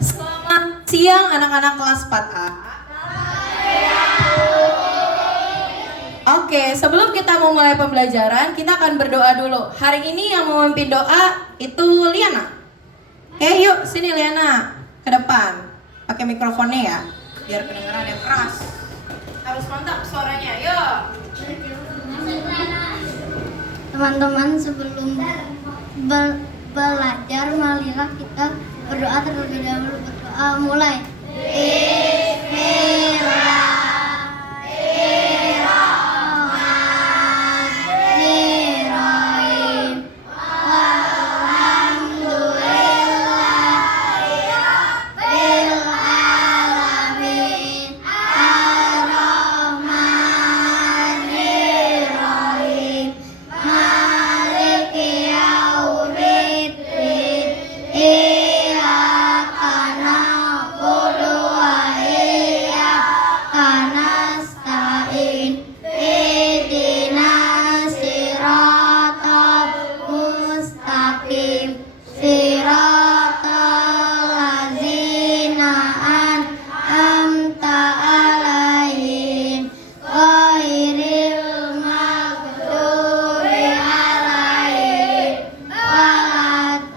Selamat siang anak-anak kelas 4A. Oke, sebelum kita mau mulai pembelajaran, kita akan berdoa dulu. Hari ini yang memimpin doa itu Liana. Yuk sini Liana, ke depan. Pakai mikrofonnya ya, biar kedengaran yang keras. Harus mantap suaranya, yuk. Teman-teman, sebelum belajar, marilah kita berdoa terlebih dahulu. Berdoa mulai. Bismillahirrahmanirrahim. Alhamdulillahirabbil alamin. Ar-Rahmanirrahim. Maliki yaumiddin. Iyyaka na'budu wa iyyaka nasta'in. Ihdinas siratal mustaqim. Siratal ladzina an'amta 'alaihim ghairil maghdubi 'alaihim waladdallin.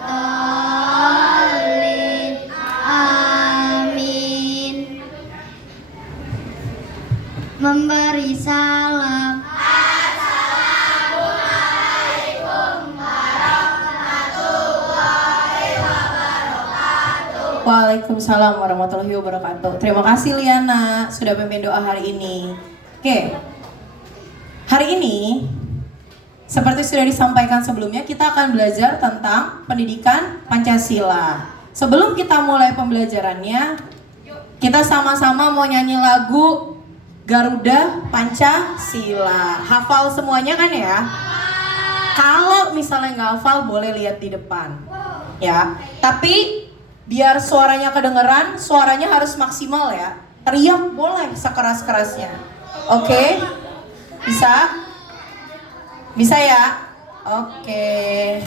Amin. Memberi salam. Waalaikumsalam warahmatullahi wabarakatuh. Terima kasih Liana sudah memimpin doa hari ini. Oke, hari ini seperti sudah disampaikan sebelumnya, kita akan belajar tentang pendidikan Pancasila. Sebelum kita mulai pembelajarannya, kita sama-sama mau nyanyi lagu Garuda Pancasila. Hafal semuanya kan ya? Kalau misalnya nggak hafal, boleh lihat di depan ya. Tapi biar suaranya kedengeran, suaranya harus maksimal ya. Teriak boleh sekeras-kerasnya. Oke? Bisa? Bisa ya? Oke.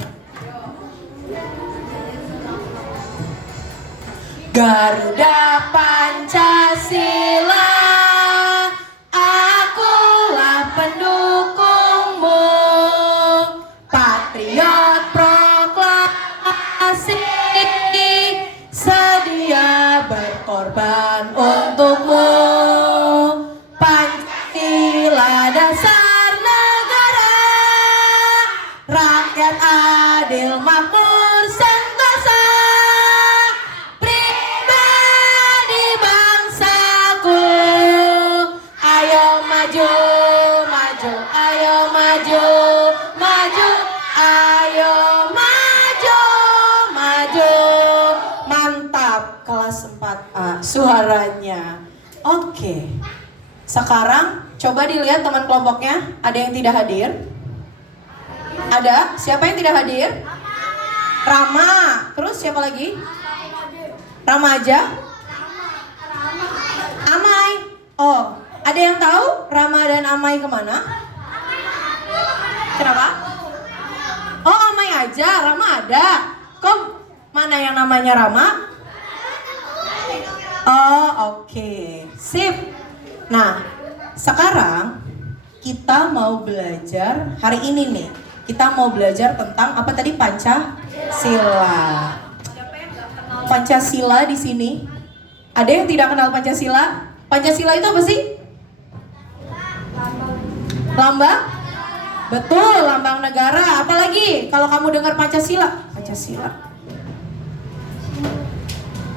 Garuda Pancasila, akulah pendukungmu. Patriot proklamasi, sedia berkorban untukmu. Pancasila dasar negara, rakyat adil makmur sentosa, pribadi bangsaku. Ayo maju, maju, ayo maju, maju, ayo maju, maju. Mantap, kelas 4A suaranya. Oke, sekarang coba dilihat teman kelompoknya. Ada yang tidak hadir? Ada? Siapa yang tidak hadir? Rama. Terus siapa lagi? Rama aja? Amai. Oh, ada yang tahu Rama dan Amai kemana? Kenapa? Oh, Amai aja, Rama ada. Kok mana yang namanya Rama? Oh, oke. Sip. Nah, sekarang kita mau belajar hari ini nih. Kita mau belajar tentang apa tadi? Pancasila. Pancasila di sini. Ada yang tidak kenal Pancasila? Pancasila itu apa sih? Lambang? Betul, lambang negara. Apalagi kalau kamu dengar Pancasila? Pancasila.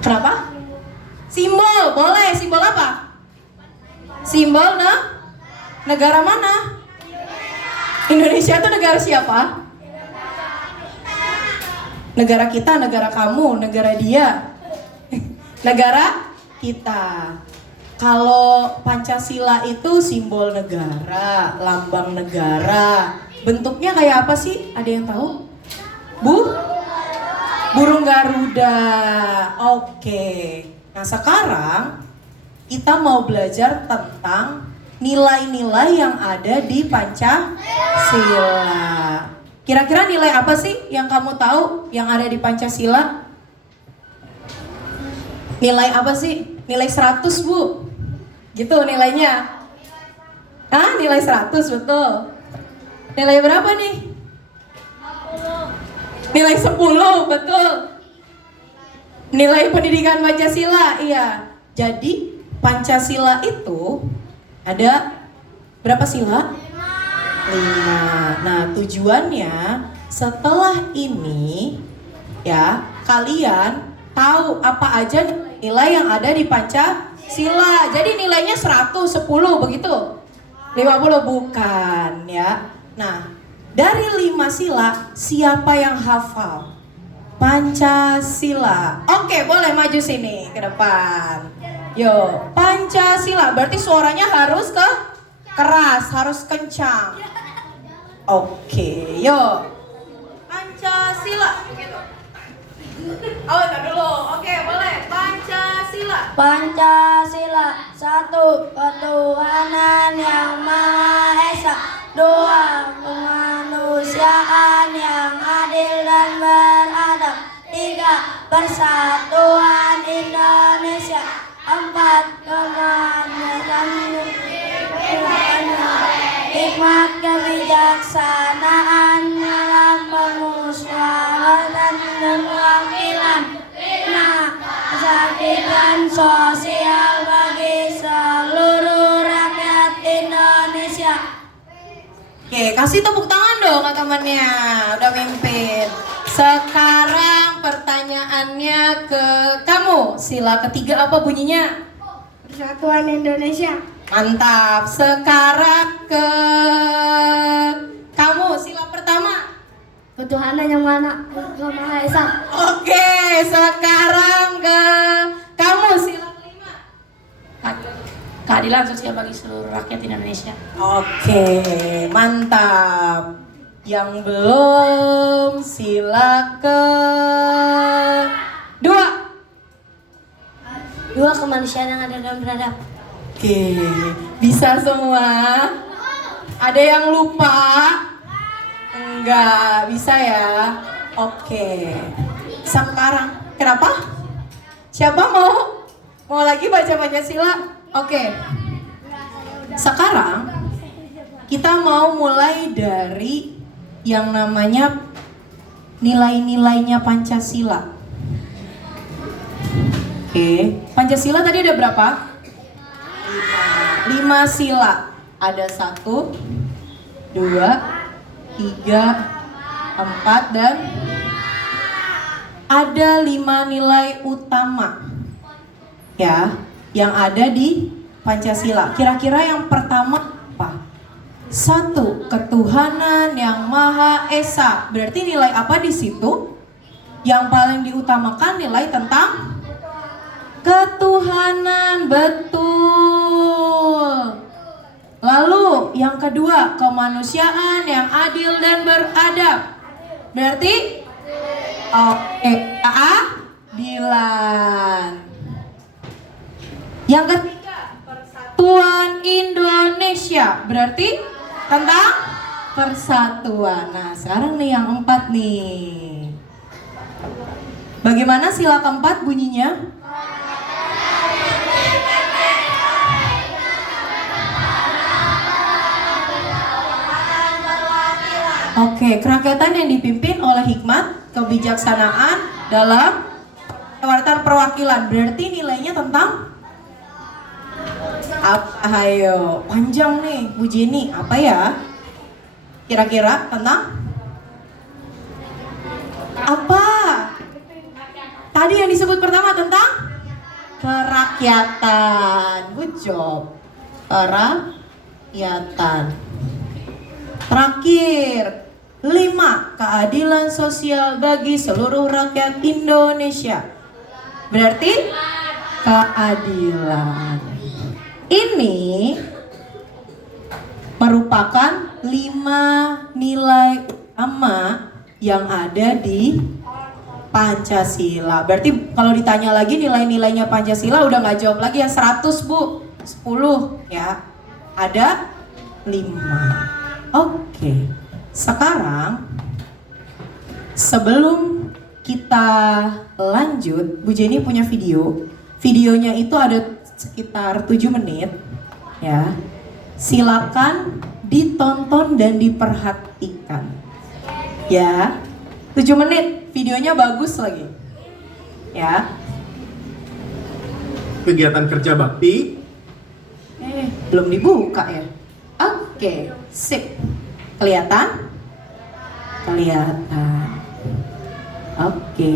Kenapa? Simbol, boleh. Simbol apa? Simbol negara mana? Indonesia itu negara siapa? Negara kita, negara kamu, negara dia. Negara kita. Kalau Pancasila itu simbol negara, lambang negara. Bentuknya kayak apa sih? Ada yang tahu? Burung Garuda. Oke. Nah, sekarang kita mau belajar tentang nilai-nilai yang ada di Pancasila. Kira-kira nilai apa sih yang kamu tahu yang ada di Pancasila? Nilai apa sih? Nilai 100 Bu. Gitu nilainya. Ah, nilai 100 betul. Nilai berapa nih? Nilai 10 betul. Nilai pendidikan Pancasila, iya. Jadi Pancasila itu ada berapa sila? 5. Nah, tujuannya setelah ini ya, kalian tahu apa aja nilai yang ada di Pancasila. Jadi nilainya 110 begitu? 50 bukan ya. Nah, dari 5 sila siapa yang hafal Pancasila? Oke, boleh maju sini ke depan. Yo, Pancasila berarti suaranya harus keras, harus kencang. Oke, yo. Pancasila. Begitu. Oh, entar dulu. Oke, boleh. Pancasila. Pancasila, satu ketuhanan yang Maha Esa, dua kemanusiaan yang adil dan beradab, tiga persatuan Indonesia, empat kemanusiaan, hikmat kebijaksanaan dalam permusyawaratan dan perwakilan, keadilan sosial bagi seluruh rakyat Indonesia. Oke, kasih tepuk tangan dong ke temannya, udah mimpin. Sekarang pertanyaannya ke kamu. Sila ketiga apa bunyinya? Persatuan Indonesia. Mantap. Sekarang ke kamu. Sila pertama. Ketuhanan yang Maha Esa. Oke, sekarang ke kamu. Sila kelima. Keadilan sosial bagi seluruh rakyat Indonesia. Oke, mantap. Yang belum sila ke dua. Dua kemanusiaan yang adil dan beradab. Oke, bisa semua? Ada yang lupa? Enggak, bisa ya? Oke. Sekarang, kenapa? Siapa mau? Mau lagi baca Pancasila? Oke. Sekarang kita mau mulai dari yang namanya nilai-nilainya Pancasila. Oke, Pancasila tadi ada berapa? 5 sila. Ada 1, 2, 3, 4 dan ada 5 nilai utama ya yang ada di Pancasila. Kira-kira yang pertama apa? 1, ketuhanan yang Maha Esa. Berarti nilai apa di situ? Yang paling diutamakan nilai tentang ketuhanan, betul. Lalu yang kedua, kemanusiaan yang adil dan beradab. Berarti keadilan. Yang ketiga, persatuan Indonesia. Berarti tentang persatuan. Nah, sekarang nih yang 4 nih. Bagaimana sila keempat bunyinya? Oke, kerakyatan yang dipimpin oleh hikmat kebijaksanaan dalam kewartan perwakilan. Berarti nilainya tentang apa? Ayo, panjang nih Bu Jenny. Apa ya? Kira-kira tentang apa? Tadi yang disebut pertama tentang kerakyatan. Good job. Kerakyatan. Terakhir, 5, keadilan sosial bagi seluruh rakyat Indonesia. Berarti keadilan. Ini merupakan 5 nilai utama yang ada di Pancasila. Berarti kalau ditanya lagi nilai-nilainya Pancasila udah nggak jawab lagi ya 100 Bu, 10 ya. Ada 5. Oke, sekarang sebelum kita lanjut, Bu Jenny punya video Videonya itu ada sekitar 7 menit. Ya. Silakan ditonton dan diperhatikan. Ya. 7 menit, videonya bagus lagi. Ya. Kegiatan kerja bakti. Belum dibuka ya. Oke, sip. Kelihatan? Kelihatan. Oke.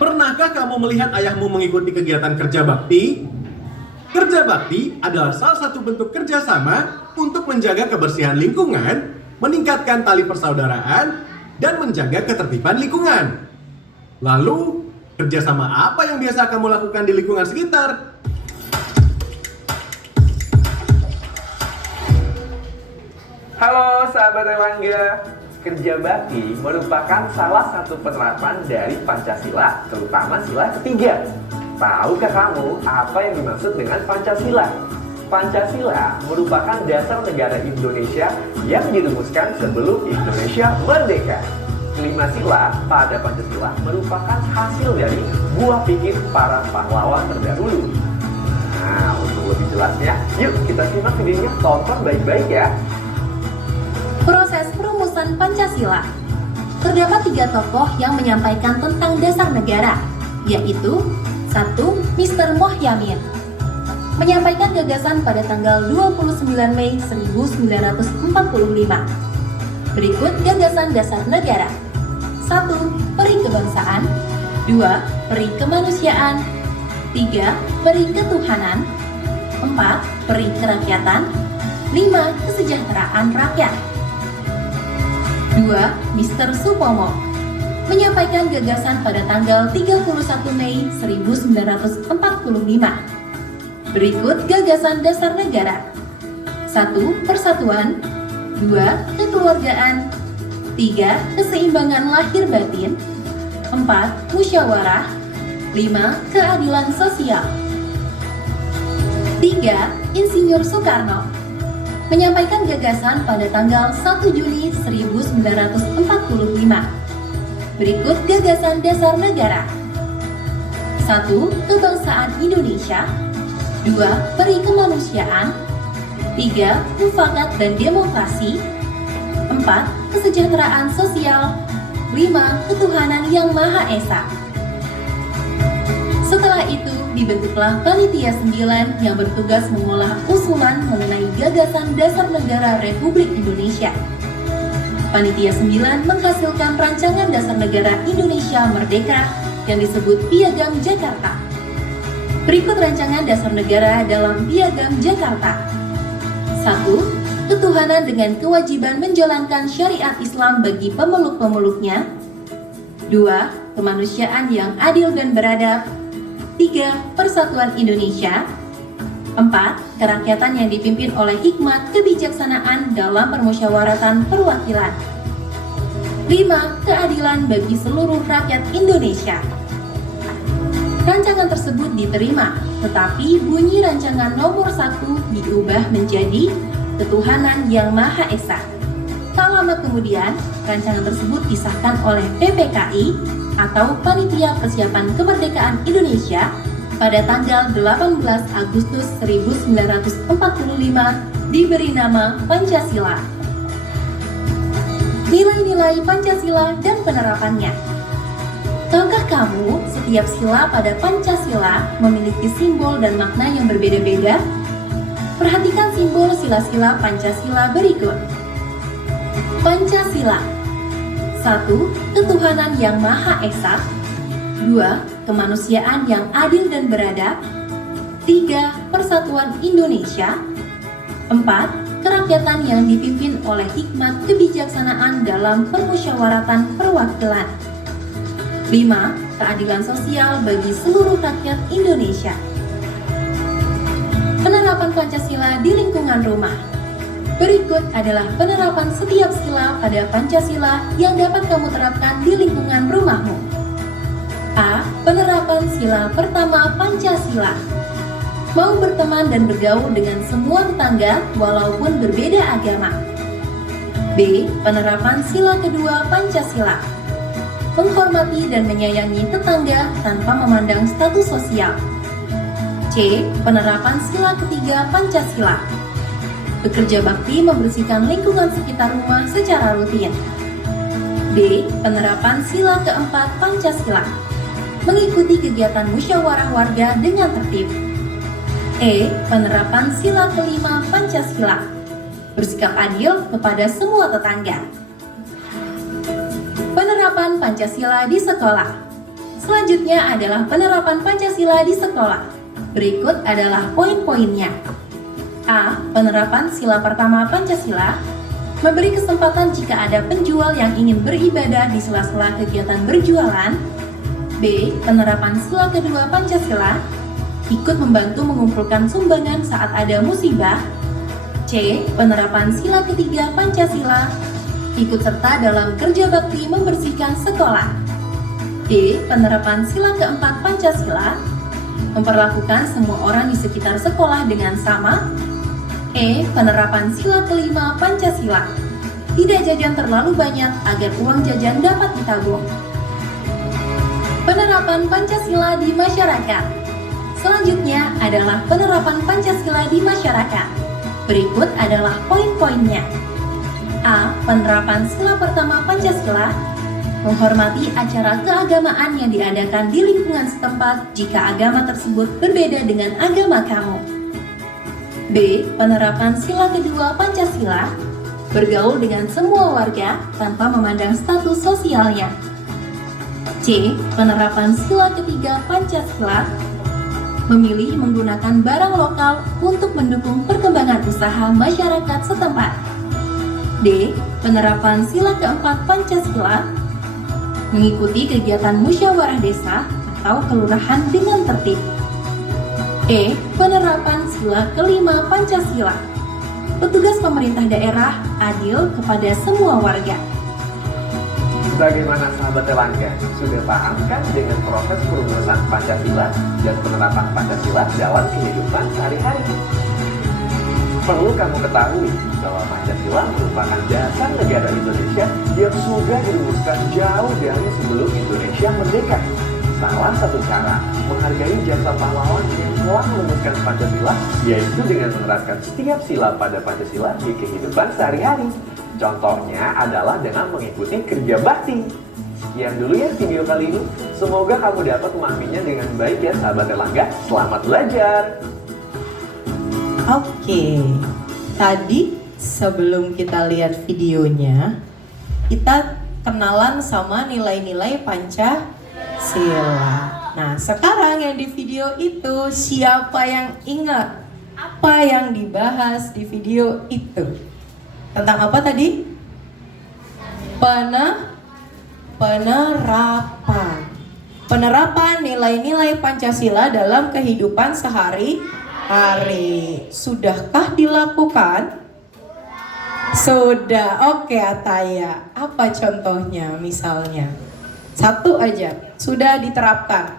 Pernahkah kamu melihat ayahmu mengikuti kegiatan kerja bakti? Kerja bakti adalah salah satu bentuk kerjasama untuk menjaga kebersihan lingkungan, meningkatkan tali persaudaraan, dan menjaga ketertiban lingkungan. Lalu, kerjasama apa yang biasa kamu lakukan di lingkungan sekitar? Halo sahabat Erlangga, kerja bakti merupakan salah satu penerapan dari Pancasila, terutama sila ketiga. Tahukah kamu apa yang dimaksud dengan Pancasila? Pancasila merupakan dasar negara Indonesia yang dirumuskan sebelum Indonesia merdeka. Kelima sila pada Pancasila merupakan hasil dari buah pikir para pahlawan terdahulu. Nah, untuk lebih jelasnya, yuk kita simak videonya, tonton baik-baik ya. Proses perumusan Pancasila. Terdapat 3 tokoh yang menyampaikan tentang dasar negara, yaitu 1. Mr. Mohyamin, menyampaikan gagasan pada tanggal 29 Mei 1945. Berikut gagasan dasar negara. 1. Peri kebangsaan. 2. Peri kemanusiaan. 3. Peri ketuhanan. 4. Peri kerakyatan. 5. Kesejahteraan rakyat. 2. Mr. Supomo, menyampaikan gagasan pada tanggal 31 Mei 1945. Berikut gagasan dasar negara. 1. Persatuan. 2. Kekeluargaan. 3. Keseimbangan lahir batin. 4. Musyawarah. 5. Keadilan sosial. 3. Insinyur Soekarno, menyampaikan gagasan pada tanggal 1 Juni 1945. Berikut gagasan dasar negara. 1. Kebangsaan Indonesia. 2. Peri kemanusiaan. 3. Mufakat dan demokrasi. 4. Kesejahteraan sosial. 5. Ketuhanan yang Maha Esa. Setelah itu, dibentuklah Panitia 9 yang bertugas mengolah usulan mengenai gagasan dasar negara Republik Indonesia. Panitia 9 menghasilkan rancangan dasar negara Indonesia Merdeka yang disebut Piagam Jakarta. Berikut rancangan dasar negara dalam Piagam Jakarta. 1. Ketuhanan dengan kewajiban menjalankan syariat Islam bagi pemeluk-pemeluknya. 2. Kemanusiaan yang adil dan beradab. 3. Persatuan Indonesia. 4. Kerakyatan yang dipimpin oleh hikmat kebijaksanaan dalam permusyawaratan perwakilan. 5. Keadilan bagi seluruh rakyat Indonesia. Rancangan tersebut diterima, tetapi bunyi rancangan nomor 1 diubah menjadi Ketuhanan yang Maha Esa. Tak lama kemudian, rancangan tersebut disahkan oleh PPKI atau Panitia Persiapan Kemerdekaan Indonesia pada tanggal 18 Agustus 1945 diberi nama Pancasila. Nilai-nilai Pancasila dan penerapannya. Tahukah kamu, setiap sila pada Pancasila memiliki simbol dan makna yang berbeda-beda? Perhatikan simbol sila-sila Pancasila berikut. Pancasila. 1. Ketuhanan yang Maha Esa. 2. Kemanusiaan yang adil dan beradab. 3. Persatuan Indonesia. 4. Kerakyatan yang dipimpin oleh hikmat kebijaksanaan dalam permusyawaratan perwakilan. 5. Keadilan sosial bagi seluruh rakyat Indonesia. Penerapan Pancasila di lingkungan rumah. Berikut adalah penerapan setiap sila pada Pancasila yang dapat kamu terapkan di lingkungan rumahmu. A. Penerapan sila pertama Pancasila. Mau berteman dan bergaul dengan semua tetangga walaupun berbeda agama. B. Penerapan sila kedua Pancasila. menghormati dan menyayangi tetangga tanpa memandang status sosial. C. Penerapan sila ketiga Pancasila. Bekerja bakti membersihkan lingkungan sekitar rumah secara rutin. D. Penerapan sila keempat Pancasila. Mengikuti kegiatan musyawarah warga dengan tertib. E. Penerapan sila kelima Pancasila. Bersikap adil kepada semua tetangga. Penerapan Pancasila di sekolah. Selanjutnya adalah penerapan Pancasila di sekolah. Berikut adalah poin-poinnya. A. Penerapan sila pertama Pancasila. Memberi kesempatan jika ada penjual yang ingin beribadah di sela-sela kegiatan berjualan. B. Penerapan sila kedua Pancasila. Ikut membantu mengumpulkan sumbangan saat ada musibah. C. Penerapan sila ketiga Pancasila. Ikut serta dalam kerja bakti membersihkan sekolah. D. Penerapan sila keempat Pancasila. Memperlakukan semua orang di sekitar sekolah dengan sama. E. Penerapan sila kelima Pancasila. Tidak jajan terlalu banyak agar uang jajan dapat ditabung. Penerapan Pancasila di masyarakat. Selanjutnya adalah penerapan Pancasila di masyarakat. Berikut adalah poin-poinnya. A. Penerapan sila pertama Pancasila. Menghormati acara keagamaan yang diadakan di lingkungan setempat jika agama tersebut berbeda dengan agama kamu. B. Penerapan sila kedua Pancasila. Bergaul dengan semua warga tanpa memandang status sosialnya. C. Penerapan sila ketiga Pancasila. Memilih menggunakan barang lokal untuk mendukung perkembangan usaha masyarakat setempat. D. Penerapan sila keempat Pancasila. Mengikuti kegiatan musyawarah desa atau kelurahan dengan tertib. E. Penerapan sila kelima Pancasila. Petugas pemerintah daerah adil kepada semua warga. Bagaimana sahabat Telangga? Sudah paham kan dengan proses perumusan Pancasila dan penerapan Pancasila dalam kehidupan sehari-hari? Perlu kamu ketahui bahwa Pancasila merupakan dasar negara Indonesia yang sudah dirumuskan jauh dari sebelum Indonesia merdeka. Salah satu cara menghargai jasa pahlawan yang telah merumuskan Pancasila yaitu dengan menerapkan setiap sila pada Pancasila di kehidupan sehari-hari. Contohnya adalah dengan mengikuti kerja bakti. Sekian dulu ya video kali ini. Semoga kamu dapat memahaminya dengan baik ya sahabat Telangga. Selamat belajar! Oke, tadi sebelum kita lihat videonya, kita kenalan sama nilai-nilai Pancasila. Nah, sekarang yang di video itu siapa yang ingat apa yang dibahas di video itu? Tentang apa tadi? Penerapan. Penerapan nilai-nilai Pancasila dalam kehidupan sehari-hari. Sudahkah dilakukan? Sudah. Oke, Ataya. Apa contohnya misalnya? Satu aja. Sudah diterapkan.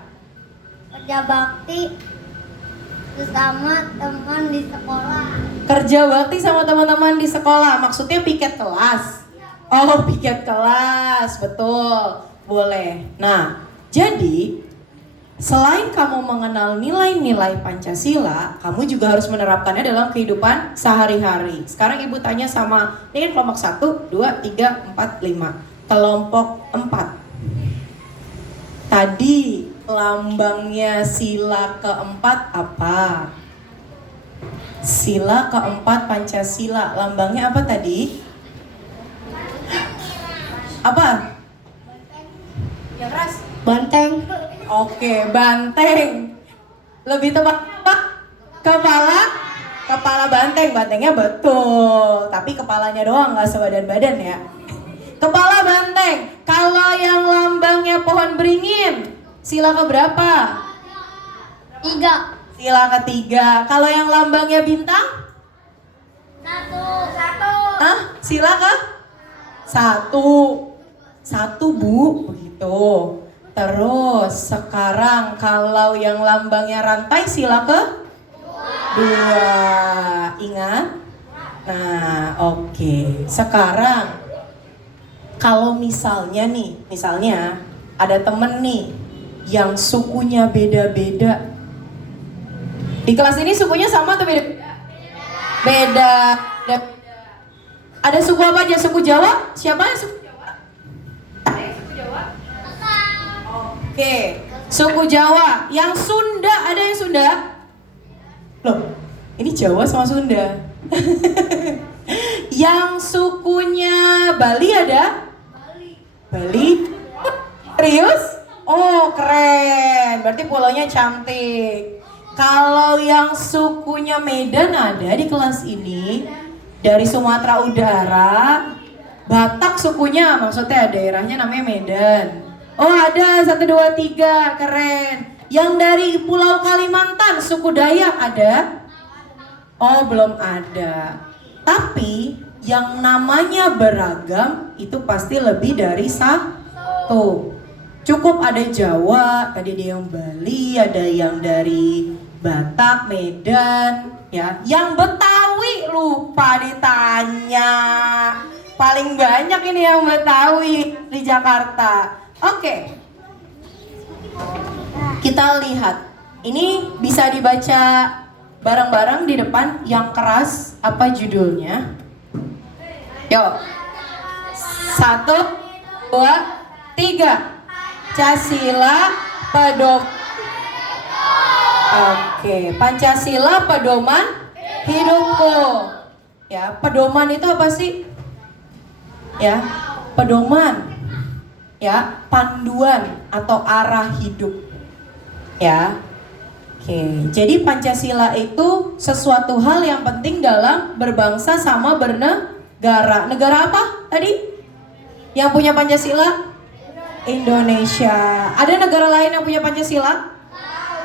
Kerja bakti bersama teman di sekolah. Kerja bakti sama teman-teman di sekolah. Maksudnya piket kelas. Oh, piket kelas. Betul. Boleh. Nah, jadi selain kamu mengenal nilai-nilai Pancasila, kamu juga harus menerapkannya dalam kehidupan sehari-hari. Sekarang Ibu tanya sama, ini kan kelompok 1, 2, 3, 4, 5. Kelompok 4. Tadi lambangnya sila keempat apa? Sila keempat Pancasila. Lambangnya apa tadi? Apa? Yang keras? Banteng. Oke, banteng. Lebih tepat apa? Kepala banteng. Bantengnya betul. Tapi kepalanya doang, nggak sebadan-badan ya. Kepala banteng. Kalau yang lambangnya pohon beringin, sila keberapa? 3. Sila ketiga. Kalau yang lambangnya bintang? 1. Hah? Sila ke? 1. 1 Bu, begitu. Terus sekarang kalau yang lambangnya rantai sila ke? 2. Ingat? Nah, oke. Sekarang Kalau misalnya ada temen nih yang sukunya beda-beda. Di kelas ini sukunya sama atau beda? Beda. Ada suku apa aja? Suku Jawa? Siapa yang suku Jawa? Ada yang suku Jawa? Oke, suku Jawa. Yang Sunda, ada yang Sunda? Loh, ini Jawa sama Sunda. Yang sukunya Bali ada? Bali? Serius? Oh keren, berarti pulaunya cantik. Kalau yang sukunya Medan ada di kelas ini. Dari Sumatera Utara, Batak sukunya, maksudnya daerahnya namanya Medan. Oh ada, 1, 2, 3, keren. Yang dari Pulau Kalimantan, suku Dayak ada? Oh belum ada. Tapi yang namanya beragam itu pasti lebih dari satu. Cukup ada Jawa, tadi ada yang Bali, ada yang dari Batak, Medan, ya. Yang Betawi lupa ditanya. Paling banyak ini yang Betawi di Jakarta. Oke. Kita lihat. Ini bisa dibaca bareng-bareng di depan. Yang keras apa judulnya? Yuk. 1, 2, 3. Pancasila pedoman. Oke, Pancasila pedoman hidupku. Ya, pedoman itu apa sih? Ya, pedoman. Ya, panduan atau arah hidup. Ya. Oke, jadi Pancasila itu sesuatu hal yang penting dalam berbangsa sama bernegara. Negara apa tadi? Yang punya Pancasila? Indonesia. Ada negara lain yang punya Pancasila?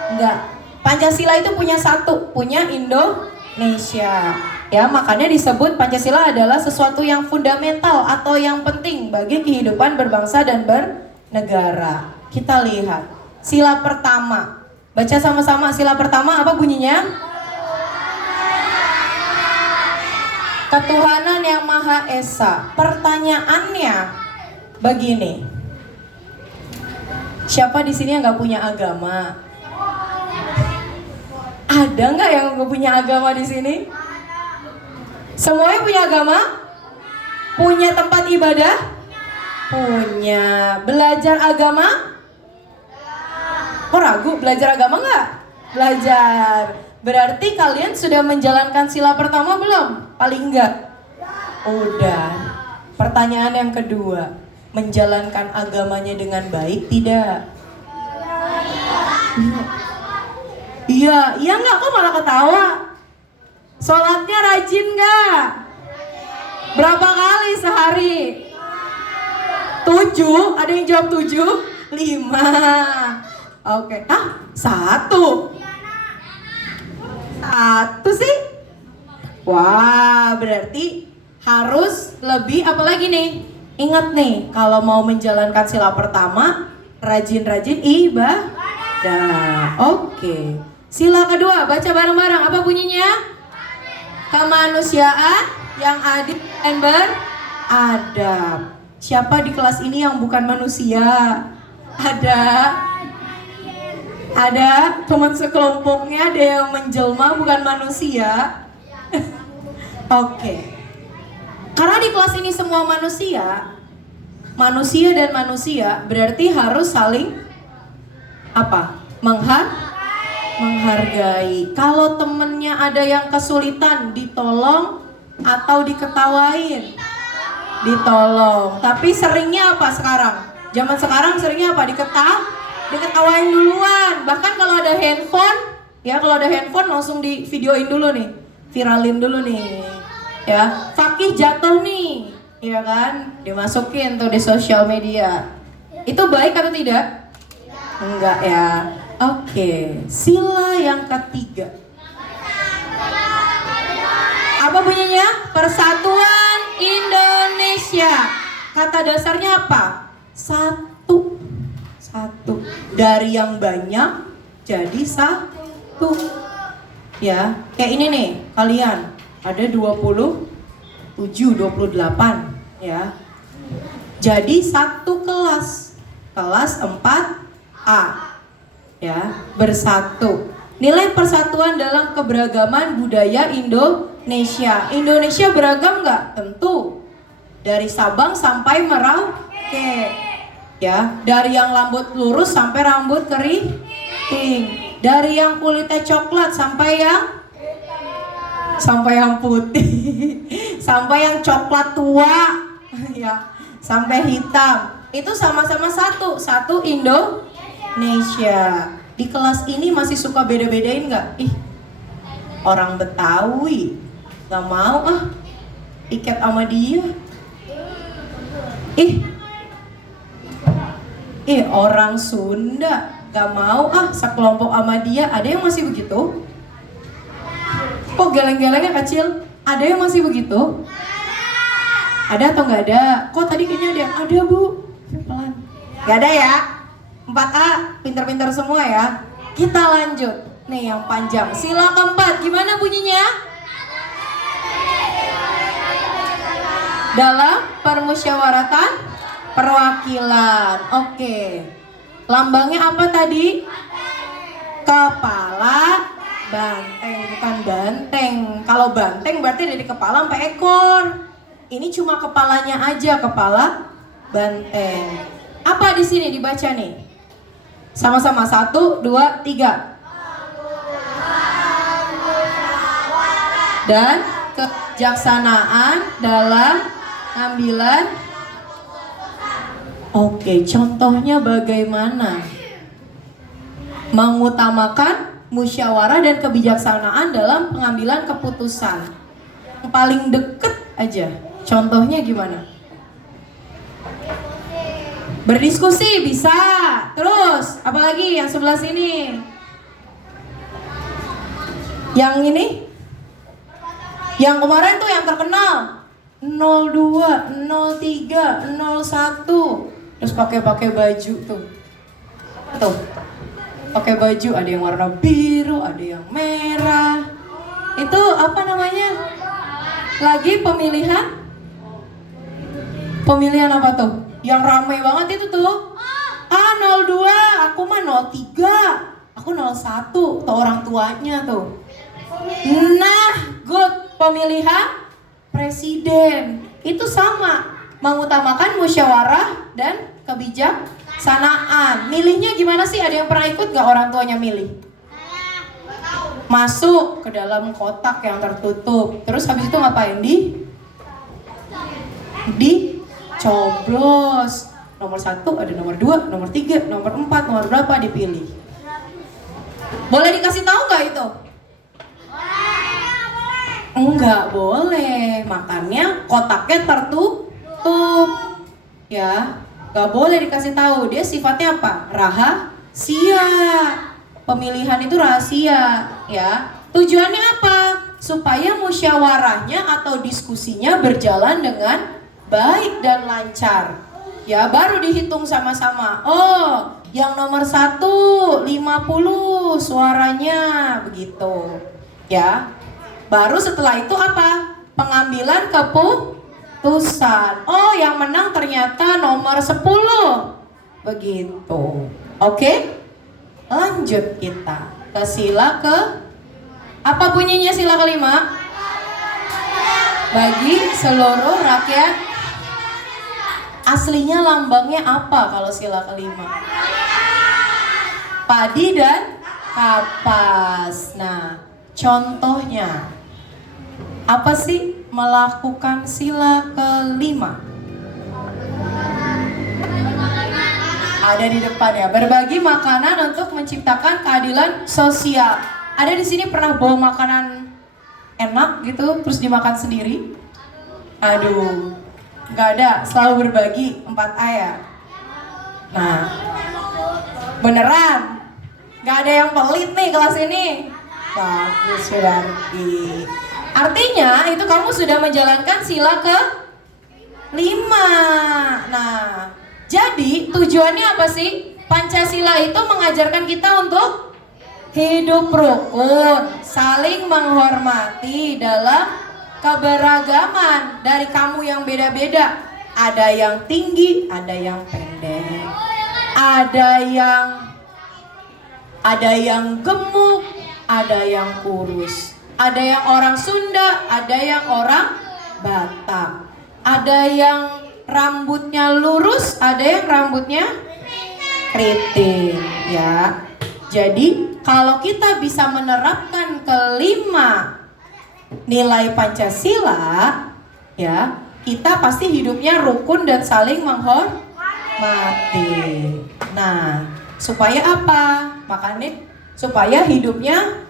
Enggak. Pancasila itu punya satu, punya Indonesia. Ya, makanya disebut Pancasila adalah sesuatu yang fundamental atau yang penting bagi kehidupan berbangsa dan bernegara. Kita lihat. Sila pertama. Baca sama-sama sila pertama apa bunyinya? Ketuhanan yang Maha Esa. Pertanyaannya begini. Siapa di sini yang nggak punya agama? Ada nggak yang nggak punya agama di sini? Semuanya punya agama? Punya tempat ibadah? Punya. Belajar agama? Kok ragu? Belajar agama nggak? Belajar. Berarti kalian sudah menjalankan sila pertama belum? Paling nggak? Udah. Pertanyaan yang kedua. Menjalankan agamanya dengan baik tidak? Iya, iya nggak? Kok malah ketawa? Sholatnya rajin nggak? Berapa kali sehari? 7? Ada yang jawab 7? 5. Oke. Ah, 1? 1 sih? Wah, berarti harus lebih apa lagi nih? Ingat nih, kalau mau menjalankan sila pertama, rajin-rajin ibadah. Oke. Sila kedua, baca bareng-bareng. Apa bunyinya? Kemanusiaan yang adil dan beradab. Siapa di kelas ini yang bukan manusia? Ada? Ada teman sekelompoknya ada yang menjelma bukan manusia? Oke. Karena di kelas ini semua manusia dan manusia berarti harus saling apa? Menghargai. Kalau temennya ada yang kesulitan, ditolong atau diketawain? Ditolong. Tapi seringnya apa sekarang? Zaman sekarang seringnya apa? Diketawain duluan. Bahkan kalau ada handphone, ya kalau ada handphone langsung di videoin dulu nih, viralin dulu nih. Ya, Fakih jatuh nih, ya kan? Dimasukin tuh di sosial media. Itu baik atau tidak? Enggak ya. Oke, sila yang ketiga. Apa bunyinya? Persatuan Indonesia. Kata dasarnya apa? Satu. Dari yang banyak jadi satu. Ya, kayak ini nih, kalian ada 27, 28 ya. Jadi satu kelas 4A ya, bersatu. Nilai persatuan dalam keberagaman budaya Indonesia. Indonesia beragam nggak? Tentu. Dari Sabang sampai Merauke. Ya, dari yang rambut lurus sampai rambut keriting. Dari yang kulitnya coklat sampai yang putih. Sampai yang coklat tua. Ya, sampai hitam. Itu sama-sama satu Indonesia. Di kelas ini masih suka beda-bedain nggak? Ih, orang Betawi nggak mau ikat sama dia. Orang Sunda nggak mau sekelompok sama dia. Ada yang masih begitu? Kok geleng-gelengnya kecil? Ada yang masih begitu? Ada atau nggak ada? Kok tadi kayaknya ada? Ada bu. Pelan. Nggak ada ya? 4A, pintar-pintar semua ya. Kita lanjut. Nih yang panjang. Sila keempat, gimana bunyinya? Dalam permusyawaratan perwakilan. Oke. Lambangnya apa tadi? Kepala banteng, bukan banteng. Kalau banteng berarti dari kepala sampai ekor. Ini cuma kepalanya aja, kepala banteng. Apa di sini dibaca nih? Sama-sama 1, 2, 3. Dan kejaksanaan dalam pengambilan. Oke, contohnya bagaimana? Mengutamakan musyawarah dan kebijaksanaan dalam pengambilan keputusan. Yang paling deket aja. Contohnya gimana? Berdiskusi bisa. Terus, apalagi yang sebelah sini? Yang ini? Yang kemarin tuh yang terkenal 02, 03, 01. Terus pakai baju tuh. Tuh. Pakai baju, ada yang warna biru, ada yang merah. Itu apa namanya? Lagi pemilihan? Pemilihan apa tuh? Yang ramai banget itu tuh. 02, aku mah 03. Aku 01, tuh orang tuanya tuh. Nah, good. Pemilihan presiden. Itu sama. Mengutamakan musyawarah dan kebijaksanaan. Milihnya gimana sih? Ada yang pernah ikut gak orang tuanya milih? Masuk ke dalam kotak yang tertutup. Terus habis itu ngapain? Dicoblos. Nomor 1, ada nomor 2, nomor 3, nomor 4, nomor berapa dipilih. Boleh dikasih tahu nggak itu? Enggak boleh. Makanya kotaknya tertutup. Ya, nggak boleh dikasih tahu. Dia sifatnya apa? Rahasia. Pemilihan itu rahasia, ya. Tujuannya apa? Supaya musyawarahnya atau diskusinya berjalan dengan baik dan lancar. Ya, baru dihitung sama-sama. Oh, yang nomor 1 50 suaranya begitu. Ya. Baru setelah itu apa? Pengambilan keputusan. Oh, yang menang ternyata nomor 10. Begitu. Oke? Lanjut kita ke sila ke apa bunyinya sila kelima? Bagi seluruh rakyat. Aslinya lambangnya apa kalau sila kelima? Padi dan kapas. Nah, contohnya apa sih melakukan sila kelima? Ada di depan ya. Berbagi makanan untuk menciptakan keadilan sosial. Ada di sini pernah bawa makanan enak gitu terus dimakan sendiri? Aduh, nggak ada. Selalu berbagi 4A ya. Nah, beneran nggak ada yang pelit nih kelas ini. Bagus berarti. Artinya itu kamu sudah menjalankan sila ke-5. Nah, jadi tujuannya apa sih? Pancasila itu mengajarkan kita untuk hidup rukun, saling menghormati dalam keberagaman dari kamu yang beda-beda. Ada yang tinggi, ada yang pendek. Ada yang gemuk, ada yang kurus. Ada yang orang Sunda, ada yang orang Batak. Ada yang rambutnya lurus, ada yang rambutnya keriting, ya. Jadi kalau kita bisa menerapkan kelima nilai Pancasila, ya, kita pasti hidupnya rukun dan saling menghormati. Nah, supaya apa? Makanya supaya hidupnya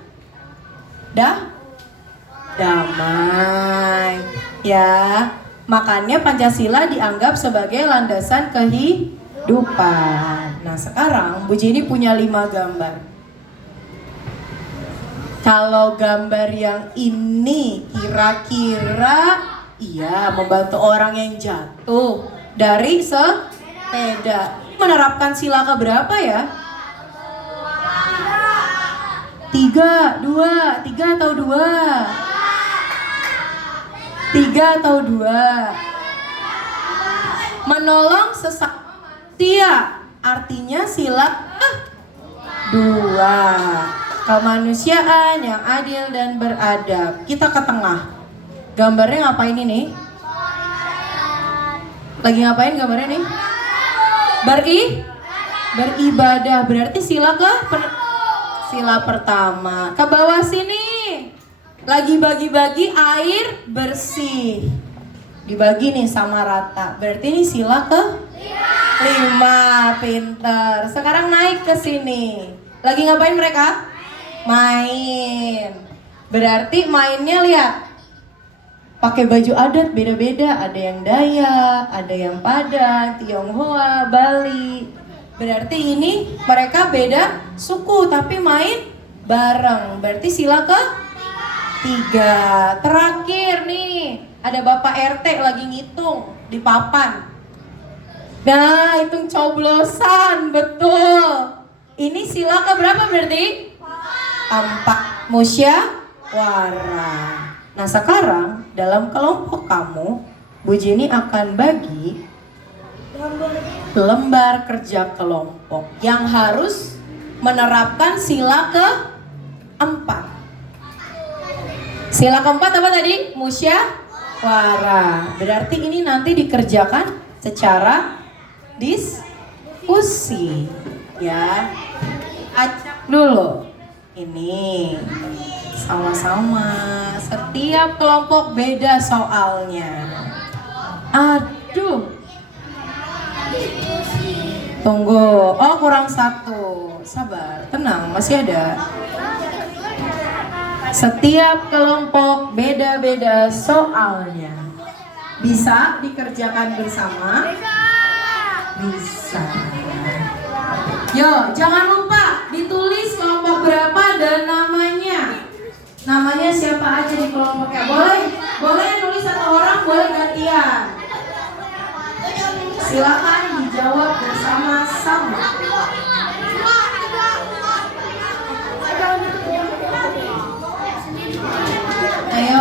damai, ya. Makanya Pancasila dianggap sebagai landasan kehidupan. Nah, sekarang Bu Jenny punya 5 gambar. Kalau gambar yang ini kira-kira iya membantu orang yang jatuh dari sepeda. Menerapkan sila keberapa ya? 3 atau 2? 3 atau 2? Menolong sesama manusia, artinya sila 2. Kemanusiaan yang adil dan beradab. Kita ke tengah. Gambarnya ngapain ini? Lagi ngapain gambarnya nih? Beribadah. Berarti sila pertama. Ke bawah sini. Lagi bagi-bagi air bersih. Dibagi nih sama rata. Berarti ini sila ke 5. Pinter. Sekarang naik ke sini. Lagi ngapain mereka? Main. Berarti mainnya lihat. Pakai baju adat beda-beda. Ada yang Dayak, ada yang Padang, Tionghoa, Bali. Berarti ini mereka beda suku tapi main bareng. Berarti sila ke 3. Terakhir nih, ada Bapak RT lagi ngitung di papan. Nah, hitung coblosan, betul. Ini sila ke berapa berarti? 4. Musyawarah. Nah, sekarang dalam kelompok kamu, Bu Jenny akan bagi lembar kerja kelompok yang harus menerapkan sila ke-4. Sila ke-4 apa tadi? Musyawarah. Berarti ini nanti dikerjakan secara diskusi, ya. Acak dulu. Ini sama-sama. Setiap kelompok beda soalnya. Aduh. Tunggu. Oh, kurang 1. Sabar, tenang, masih ada. Setiap kelompok beda-beda soalnya. Bisa dikerjakan bersama? Bisa. Yo, jangan lupa ditulis kelompok berapa dan namanya. Namanya siapa aja di kelompoknya. Boleh nulis satu orang, boleh gantian. Silakan dijawab bersama-sama. Ayo,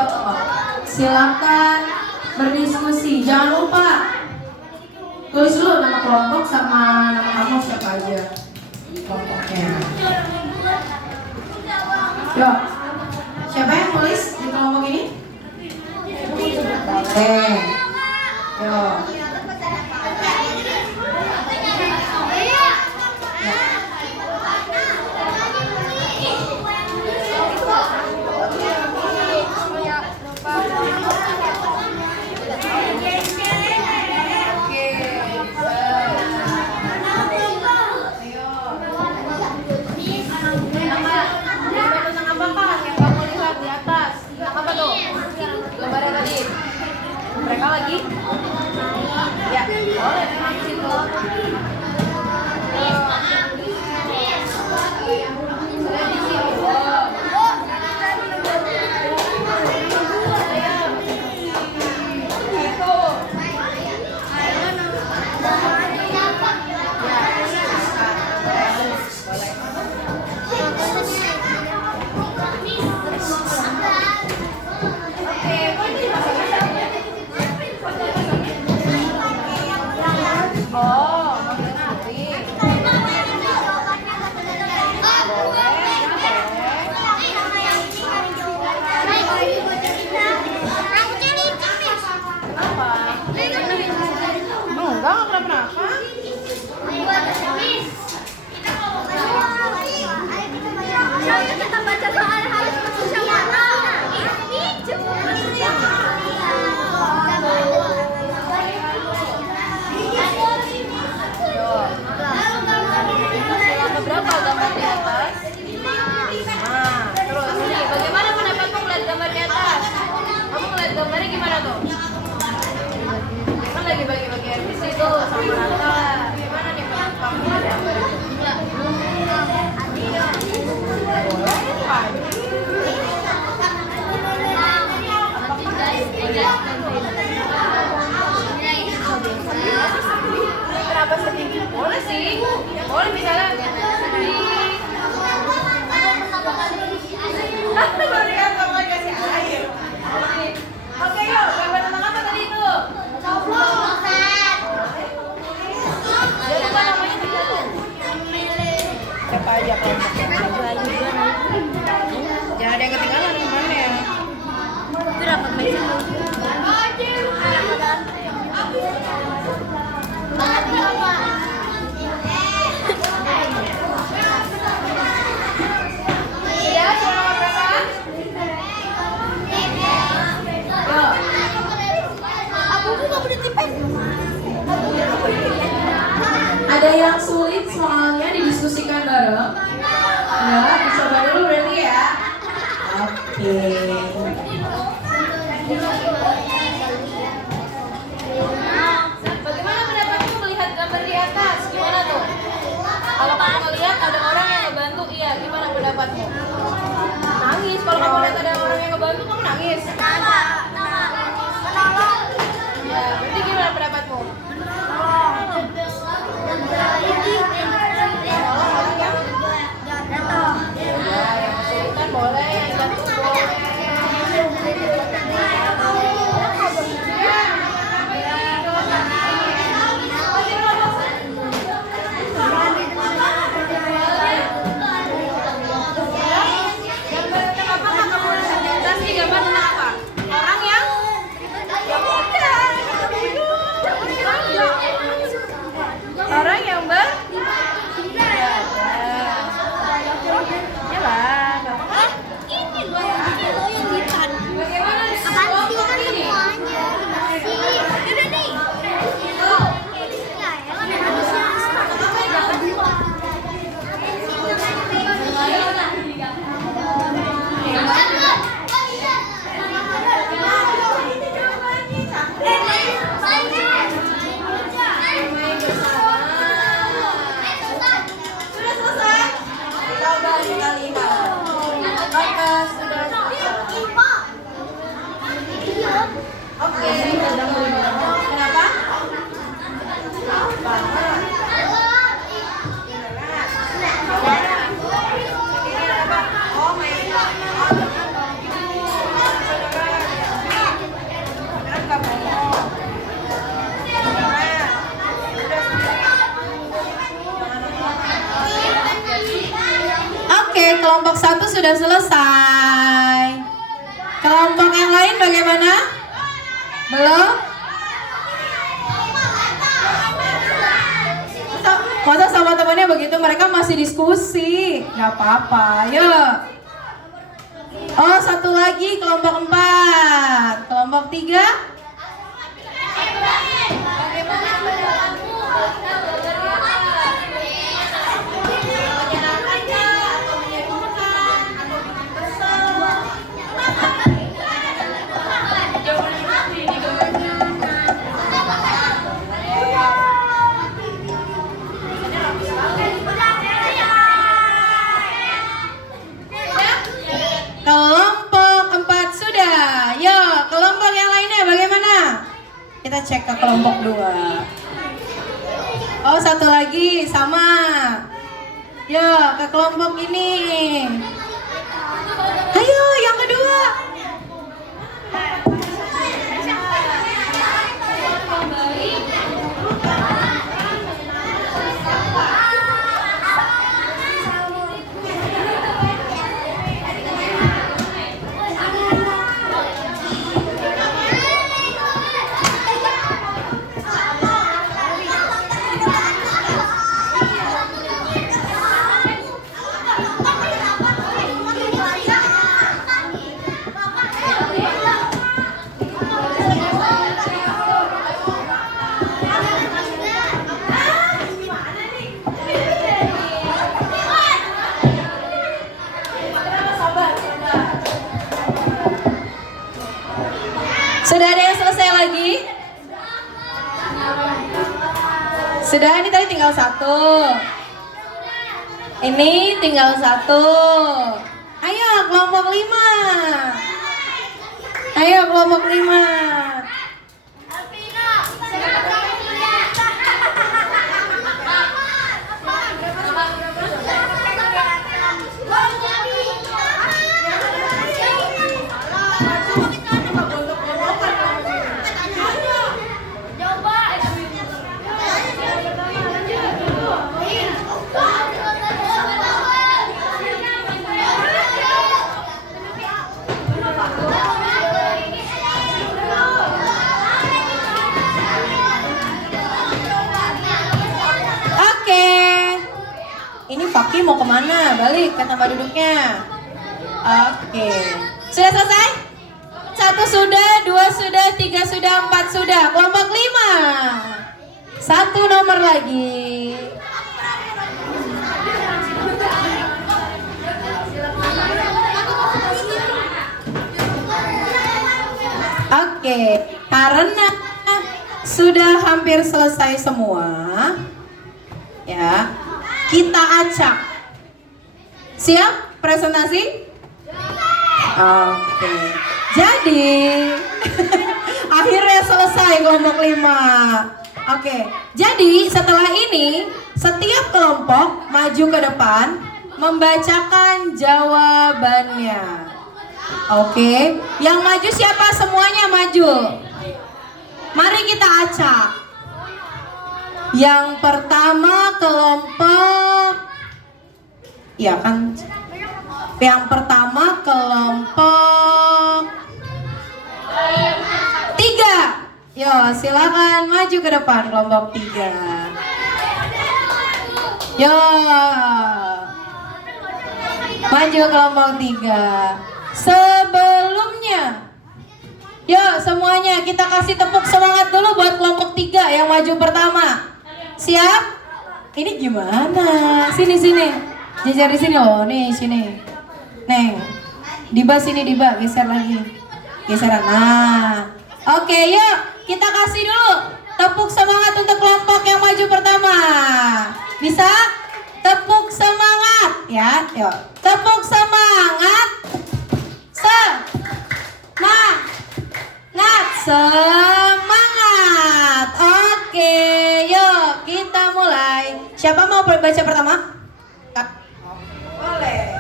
silakan berdiskusi. Jangan lupa tulis dulu nama kelompok sama nama kamu siapa aja kelompoknya. Yo, siapa yang tulis di kelompok ini? Yo. Mereka lagi? Ya, boleh di situ. aja kelompoknya. Jangan ada yang ketinggalan kemana ya? Itu dapat mesin. Iya, selama berapa? Aku nggak boleh tipes. Ada yang sulit soalnya didiskusikan bareng. Ya, dicoba dulu berarti ya. Oke. Bagaimana pendapatmu melihat gambar di atas? Gimana tuh? Kalau kamu melihat ada orang yang ngebantu, iya, gimana pendapatmu? Nangis. Kalau kamu lihat ada orang yang ngebantu, kamu nangis. Ya, berarti gimana pendapatmu? Ya, yang kesulitan boleh, yang jatuh boleh. Orang yang ber ya lah, nggak apa-apa. Ini loh yang hitam. Bagaimana Apaan sih kan semuanya? Udah nih. Sudah selesai? Coba kita lihat. Apakah sudah selesai? Oke. Kenapa? Oke, kelompok 1 sudah selesai. Kelompok yang lain bagaimana? Belum? Masa sama temannya begitu, mereka masih diskusi. Gak apa-apa, yuk. Oh, satu lagi, kelompok 4. Kelompok 3. Kelompok 4 sudah. Yuk, kelompok yang lainnya bagaimana? Kita cek ke kelompok 2. Oh, satu lagi sama. Yuk, ke kelompok ini. Ayo, yang kedua. Sudah ada yang selesai lagi? Sudah, ini tadi tinggal 1. Ini tinggal 1. Ayo kelompok 5. Ayo kelompok 5. mau kemana? Balik ke tempat duduknya. Oke. Sudah selesai? 1 sudah, 2 sudah, 3 sudah, 4 sudah. Kelompok 5. 1 nomor lagi. Oke, karena sudah hampir selesai semua, ya, kita acak. Siap presentasi? Oke, jadi akhirnya selesai kelompok 5. Oke, jadi setelah ini setiap kelompok maju ke depan membacakan jawabannya. Oke, yang maju siapa? Semuanya maju. Mari kita acak. Yang pertama kelompok, ya kan? Yang pertama kelompok 3. Yo, silakan maju ke depan kelompok 3. Yo, maju kelompok 3. Sebelumnya, yo semuanya kita kasih tepuk semangat dulu buat kelompok 3 yang maju pertama. Siap? Ini gimana? Sini. Jajar di sini loh, nih sini. Neng, Diba sini Diba, geser lagi. Geseran. Nah, oke, yuk kita kasih dulu tepuk semangat untuk kelompok yang maju pertama. Bisa? Tepuk semangat ya, yuk. Tepuk semangat. Semangat. Oke, yuk kita mulai. Siapa mau baca pertama? Boleh.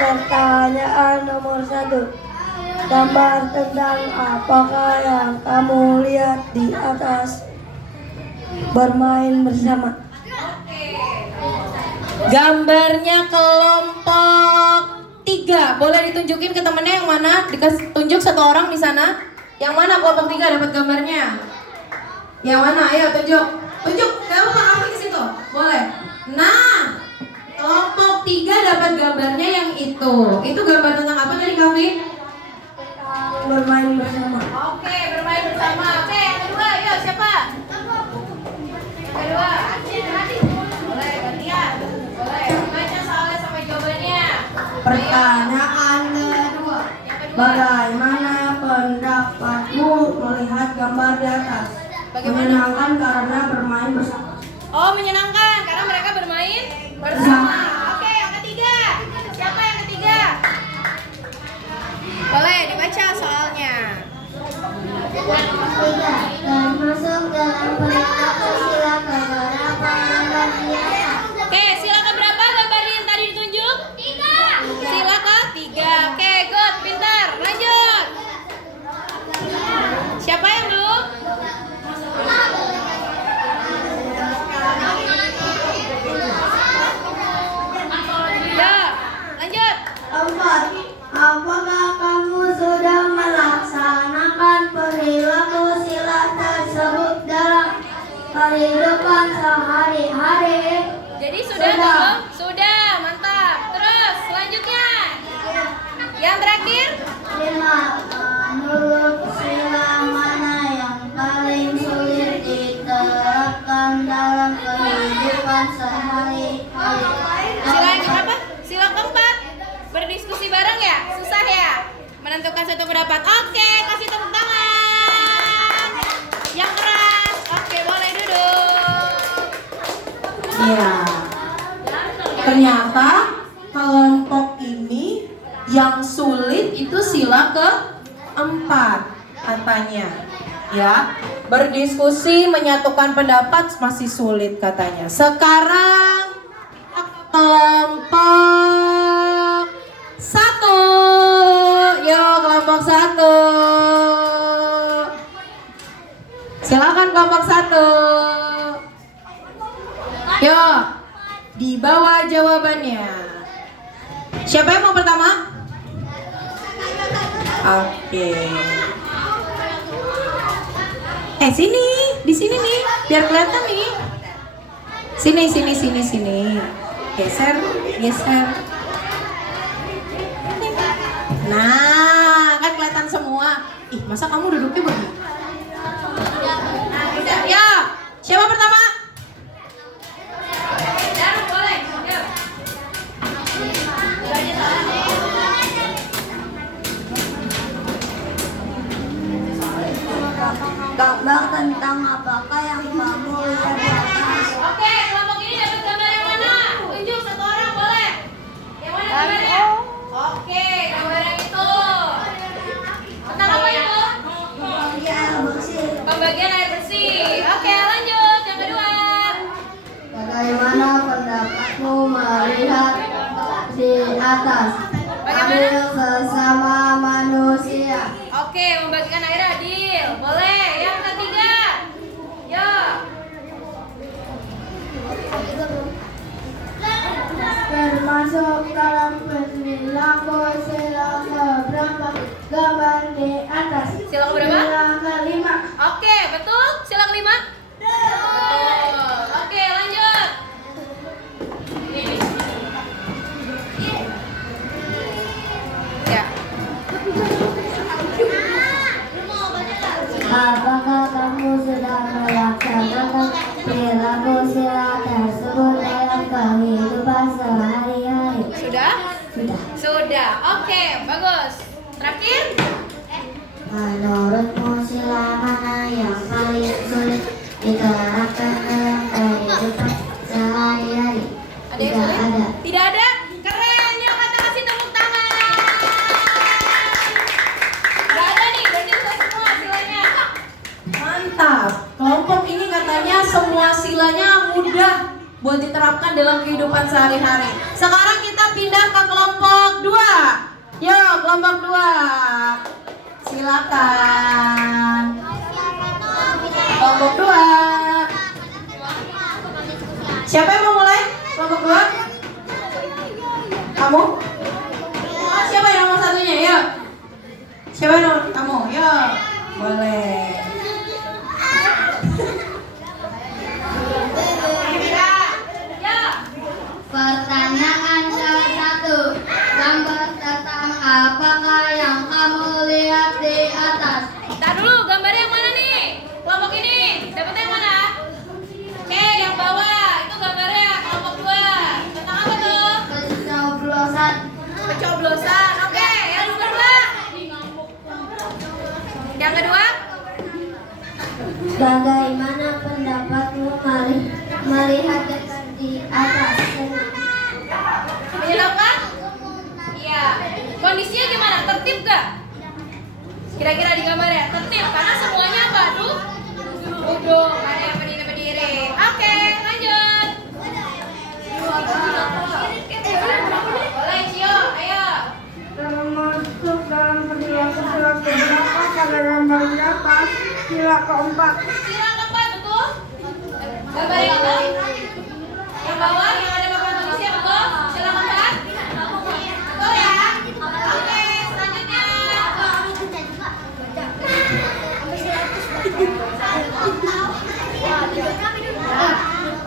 Pertanyaan nomor 1. Gambar tentang apakah yang kamu lihat di atas? Bermain bersama. Gambarnya kelompok 3. Boleh ditunjukin ke temennya yang mana? Dikasih tunjuk satu orang di sana. Yang mana kelompok 3 dapat gambarnya? Yang mana? Ayo tunjuk. Tunjuk. Kamu kamu ke situ. Boleh. Nah, kelompok 3 dapat gambarnya yang itu. Itu gambar tentang apa tadi, Kavi? Bermain bersama. Oke, bermain bersama. Oke, yang kedua, yuk siapa? Yang kedua. Boleh, gantian. Boleh, baca soalnya sama jawabannya. Pertanyaan kedua. Bagaimana pendapatmu melihat gambar di atas? Menyenangkan karena bermain bersama. Oh, menyenangkan karena mereka bermain bersama. Oke, yang ketiga. Siapa yang ketiga? Boleh dibaca soalnya. Termasuk dalam perilaku sila keberapa gambar di atas? Oke, sila keberapa gambar yang tadi ditunjuk? 3. Sila ke-3. Oke, good, pintar. Lanjut. Siapa yang belum? Ya, lanjut. 4. Apakah kamu sudah melaksanakan perilaku sila tersebut dalam kehidupan sehari-hari? Jadi sudah belum? Sudah, mantap. Terus selanjutnya. Yang terakhir? 5. Menurut sila mana yang paling sulit diterapkan dalam kehidupan sehari-hari? Sila yang berapa? Sila keempat. Berdiskusi bareng ya? Susah ya? Menentukan satu pendapat. Oke, kasih tepuk tangan. Yang keras. Oke, boleh duduk. Iya. Ternyata kelompok ini yang sulit itu sila keempat katanya. Ya, berdiskusi menyatukan pendapat masih sulit katanya. Sekarang kelompok 1. Yo, kelompok 1. Silakan kelompok 1. Yo, di bawah jawabannya. Siapa yang mau pertama? Oke. Sini, di sini nih, biar kelihatan nih. Sini. Geser. Nah, kan kelihatan semua. Ih, masa kamu duduknya begini? Nah, udah. Ya, siapa pertama? Jarum boleh. Yuk. Gambar tentang apakah yang kamu lihat di atas. Oke, kelompok ini dapat gambar yang mana? Tunjuk satu orang boleh. Yang mana gambarnya? Oke, gambar yang itu. Tentang apa itu? Air bersih. Pembagian air bersih. Oke, lanjut. Yang kedua. Bagaimana pendapatmu melihat di atas? Adil sesama manusia. Oke, membagikan air adil. Boleh. Yang ketiga. Yo. Termasuk dalam perilaku sila keberapa gambar di atas. Sila keberapa? Sila kelima. Oke, betul. Sila kelima. Betul. Oke, lanjut. Ya. Apakah kamu sudah melaksanakan perilaku sila tersebut dalam kehidupan sehari-hari? Sudah? Sudah. Sudah. Oke, bagus. Terakhir. Menurutmu sila mana yang paling sulit diterapkan dalam kehidupan sehari-hari? Ada yang Tidak sulit? ada. Tidak ada? Keren. Yuk kita kasih tepuk tangan. Gak ada nih, berarti udah semua silanya. Mantap. Kelompok ini katanya semua silanya mudah buat diterapkan dalam kehidupan sehari-hari. Sekarang kita pindah ke kelompok 2. Yo, kelompok 2. Silakan. Kelompok 2. Siapa yang mau mulai? Kelompok 2? Kamu? Oh, siapa yang nomor satunya? Yuk. Siapa yang nomor? Kamu? Yuk. Boleh. Ya. Pertanyaan ke-1. Gambar tentang apakah yang kamu lihat di atas? Ntar dulu, gambar yang mana nih? Kelompok ini, dapetnya yang mana? Oke, yang bawah, itu gambarnya kelompok 2. Tentang apa tuh? Pencoblosan. Pencoblosan, oke. Yang kedua? Yang kedua? Bagaimana pendapatmu melihat gambar di atas? Menyenangkan? Iya. Kondisinya gimana? Tertib gak? Kira-kira di gambarnya tertib, karena semuanya apa? Duduk, ada yang berdiri-berdiri. Oke, lanjut. Boleh, Cio, ayo. Termasuk dalam perilaku sila keberapa pada gambar di atas? Sila keempat. Sila keempat, betul? Gambar yang apa? Yang bawah, yang ada papan tulisnya, betul? Sila keempat? Betul ya? Oke, selanjutnya.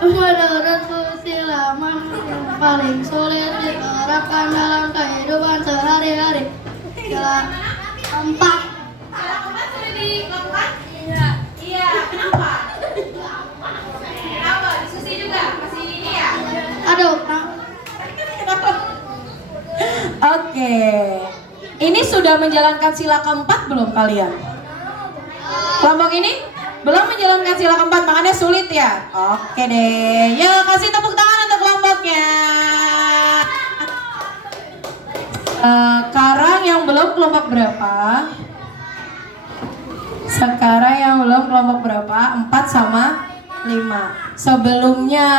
Menurutmu sila mana yang paling sulit diterapkan dalam kehidupan sehari-hari? Sila keempat. Sila keempat sudah dilakukan? Iya. Iya, kenapa? Kenapa? Diskusi juga? Masih ini ya? Aduh, Oke. Ini sudah menjalankan sila keempat belum kalian? Kelompok ini belum menjalankan sila keempat, makanya sulit ya. Oke deh. Yuk kasih tepuk tangan untuk kelompoknya. Sekarang yang belum kelompok berapa? Sekarang yang belum kelompok berapa? 4 sama 5. Sebelumnya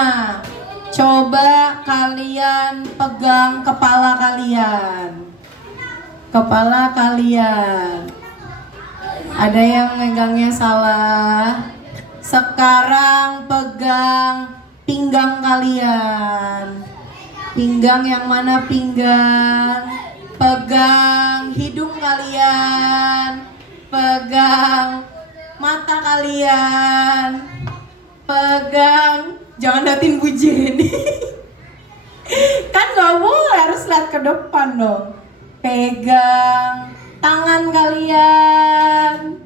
coba kalian pegang kepala kalian. Kepala kalian. Ada yang megangnya salah. Sekarang pegang pinggang kalian. Pinggang yang mana pinggang? Pegang hidung kalian, pegang mata kalian, pegang, jangan liatin Bu Jenny. Kan gak boleh, harus lihat ke depan dong. Pegang tangan kalian,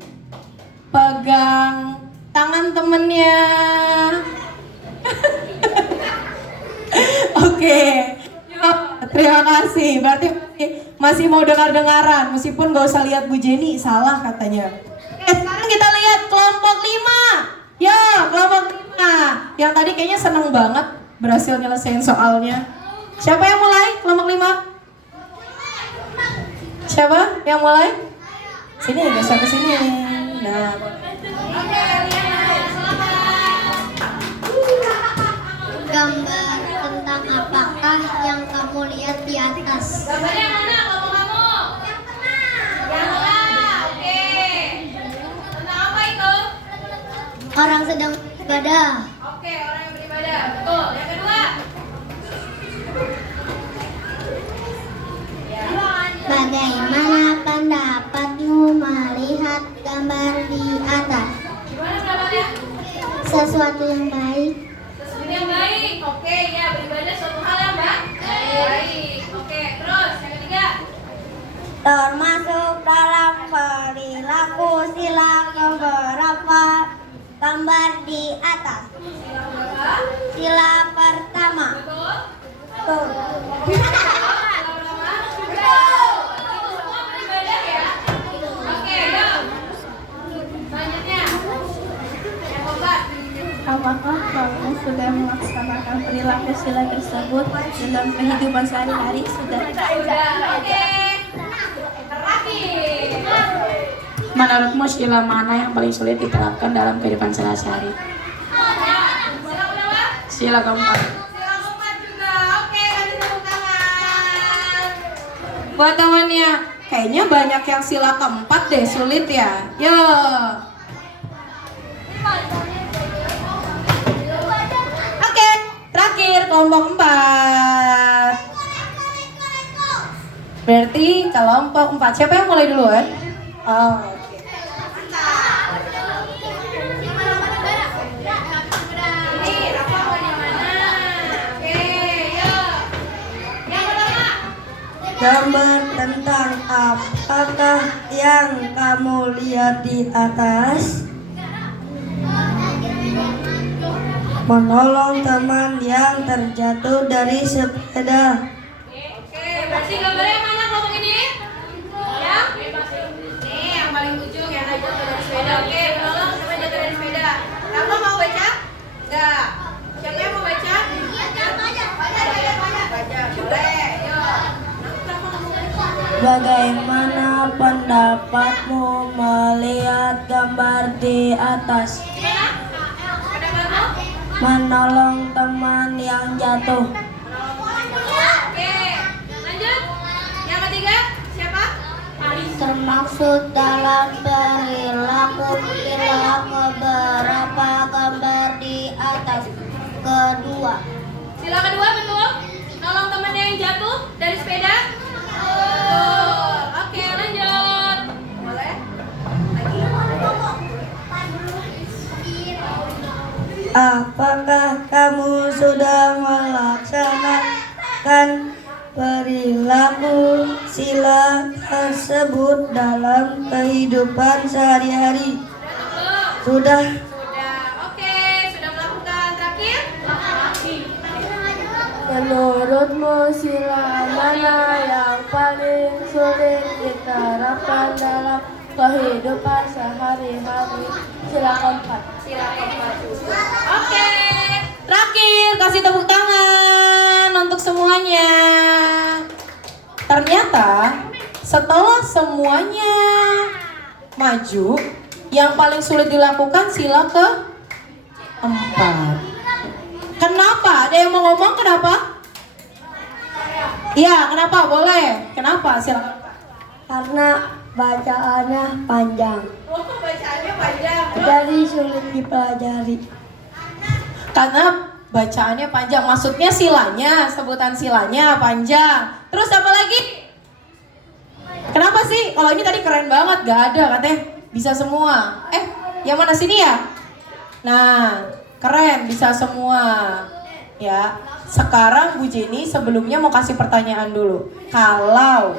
pegang tangan temennya. Oke, terima kasih. Berarti masih mau dengar-dengaran, meskipun gak usah lihat Bu Jenny, salah katanya. Sekarang kita lihat kelompok 5. Ya, kelompok 5. Yang tadi kayaknya seneng banget berhasil nyelesain soalnya. Siapa yang mulai? Kelompok 5. Siapa yang mulai? Sini, geser ke sini. Nah. Gambar tentang apakah yang kamu lihat di atas? Gambarnya yang mana kalau kamu? Yang tengah. Oke. Tentang apa itu? Orang sedang beribadah. Oke, orang yang beribadah. Betul. Yang kedua. Bagaimana pendapatmu melihat gambar di atas? Gimana pendapatnya? Sesuatu yang baik. Sesuatu yang baik. Oke, ya beribadah suatu hal yang baik. Oke, terus yang ketiga. Termasuk dalam perilaku sila beberapa gambar di atas. Sila berapa? Sila pertama. Betul. Tuh. Sila berapa? Betul. Semua beribadah ya. Oke, yuk. Selanjutnya. Yang keempat. Apakah kamu sudah melaksanakan perilaku sila tersebut dalam kehidupan sehari-hari? Sudah. Sudah. Oke. Terakhir. Menurutmu sila mana yang paling sulit diterapkan dalam kehidupan sehari-hari? Sila berapa? Sila keempat. Sila keempat juga. Oke, kasih tepuk tangan. Buat temannya, kayaknya banyak yang sila keempat deh, sulit ya. Yo. Oke, terakhir kelompok 4. Berarti kelompok 4. Siapa yang mulai duluan? Oh, oke. Ini Rafa mau di mana? Oke, yuk. Yang pertama. Gambar tentang apakah yang kamu lihat di atas? Menolong teman yang terjatuh dari sepeda. Oke, berarti gambarnya yang mana kelompok ini? Yang? Nih, yang paling ujung yang jatuh dari sepeda. Oke, menolong teman jatuh dari sepeda. Rafa mau baca? Enggak. Siapa yang mau baca? Baca. Boleh, yuk. Rafa mau baca. Bagaimana pendapatmu melihat gambar di atas? Gimana? Pendapatmu? Menolong teman yang jatuh. Oke, lanjut. Yang ketiga, siapa? Termaksud dalam perilaku sila beberapa gambar di atas. Kedua. Sila kedua betul. Nolong temannya yang jatuh dari sepeda. Betul. Oke, lanjut. Boleh? Lagi. Apakah kamu sudah melaksanakan perilaku sila tersebut dalam kehidupan sehari-hari? Sudah. Sudah. Oke, sudah melakukan. Terakhir? Menurutmu sila mana yang paling sulit diterapkan dalam kehidupan sehari-hari? Sila keempat. Sila keempat juga. Oke. Terakhir, kasih tepuk tangan untuk semuanya. Ternyata setelah semuanya maju, yang paling sulit dilakukan sila keempat. Kenapa? Ada yang mau ngomong kenapa? Iya, kenapa? Boleh. Kenapa sila keempat? Karena bacaannya panjang, Oh, bacaannya panjang. jadi sulit dipelajari. Karena bacaannya panjang, maksudnya silanya, sebutan silanya panjang. Terus apa lagi? sih? Kalau ini tadi keren banget, gak ada katanya bisa semua. Yang mana sini ya? Nah, keren bisa semua. Ya, sekarang Bu Jenny sebelumnya mau kasih pertanyaan dulu. Kalau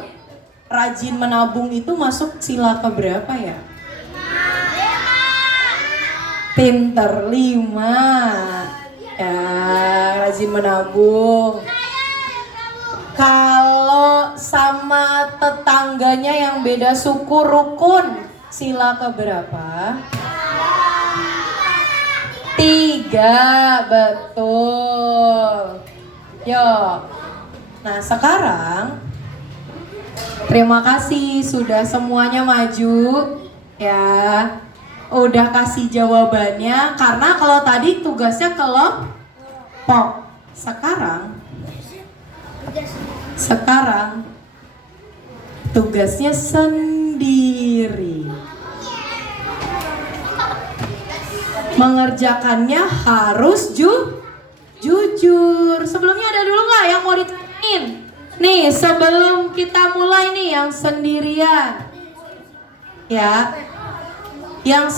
rajin menabung itu masuk sila keberapa ya? Pinter 5. Ya, rajin menabung. Kalau sama tetangganya yang beda suku rukun, sila keberapa? 3, betul. Yuk. Nah, sekarang terima kasih sudah semuanya maju ya. Udah kasih jawabannya karena kalau tadi tugasnya kelompok. Sekarang tugasnya sendiri. Mengerjakannya harus jujur. Sebelumnya ada dulu nggak yang mau ditanyain? Nih, sebelum kita mulai nih yang sendirian. Ya. Yang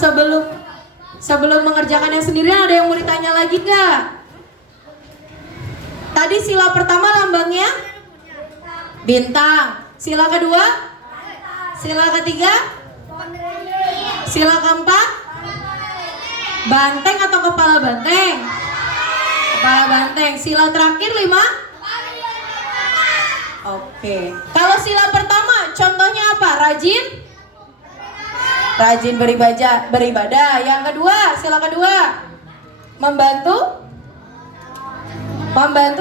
sebelum mengerjakan yang sendirian ada yang mau ditanya lagi nggak? Tadi sila pertama lambangnya bintang. Sila kedua? Sila ketiga? Sila keempat? Banteng atau kepala banteng? Kepala banteng. Sila terakhir 5? Oke. Kalau sila pertama contohnya apa? Rajin beribadah. Yang kedua, sila kedua membantu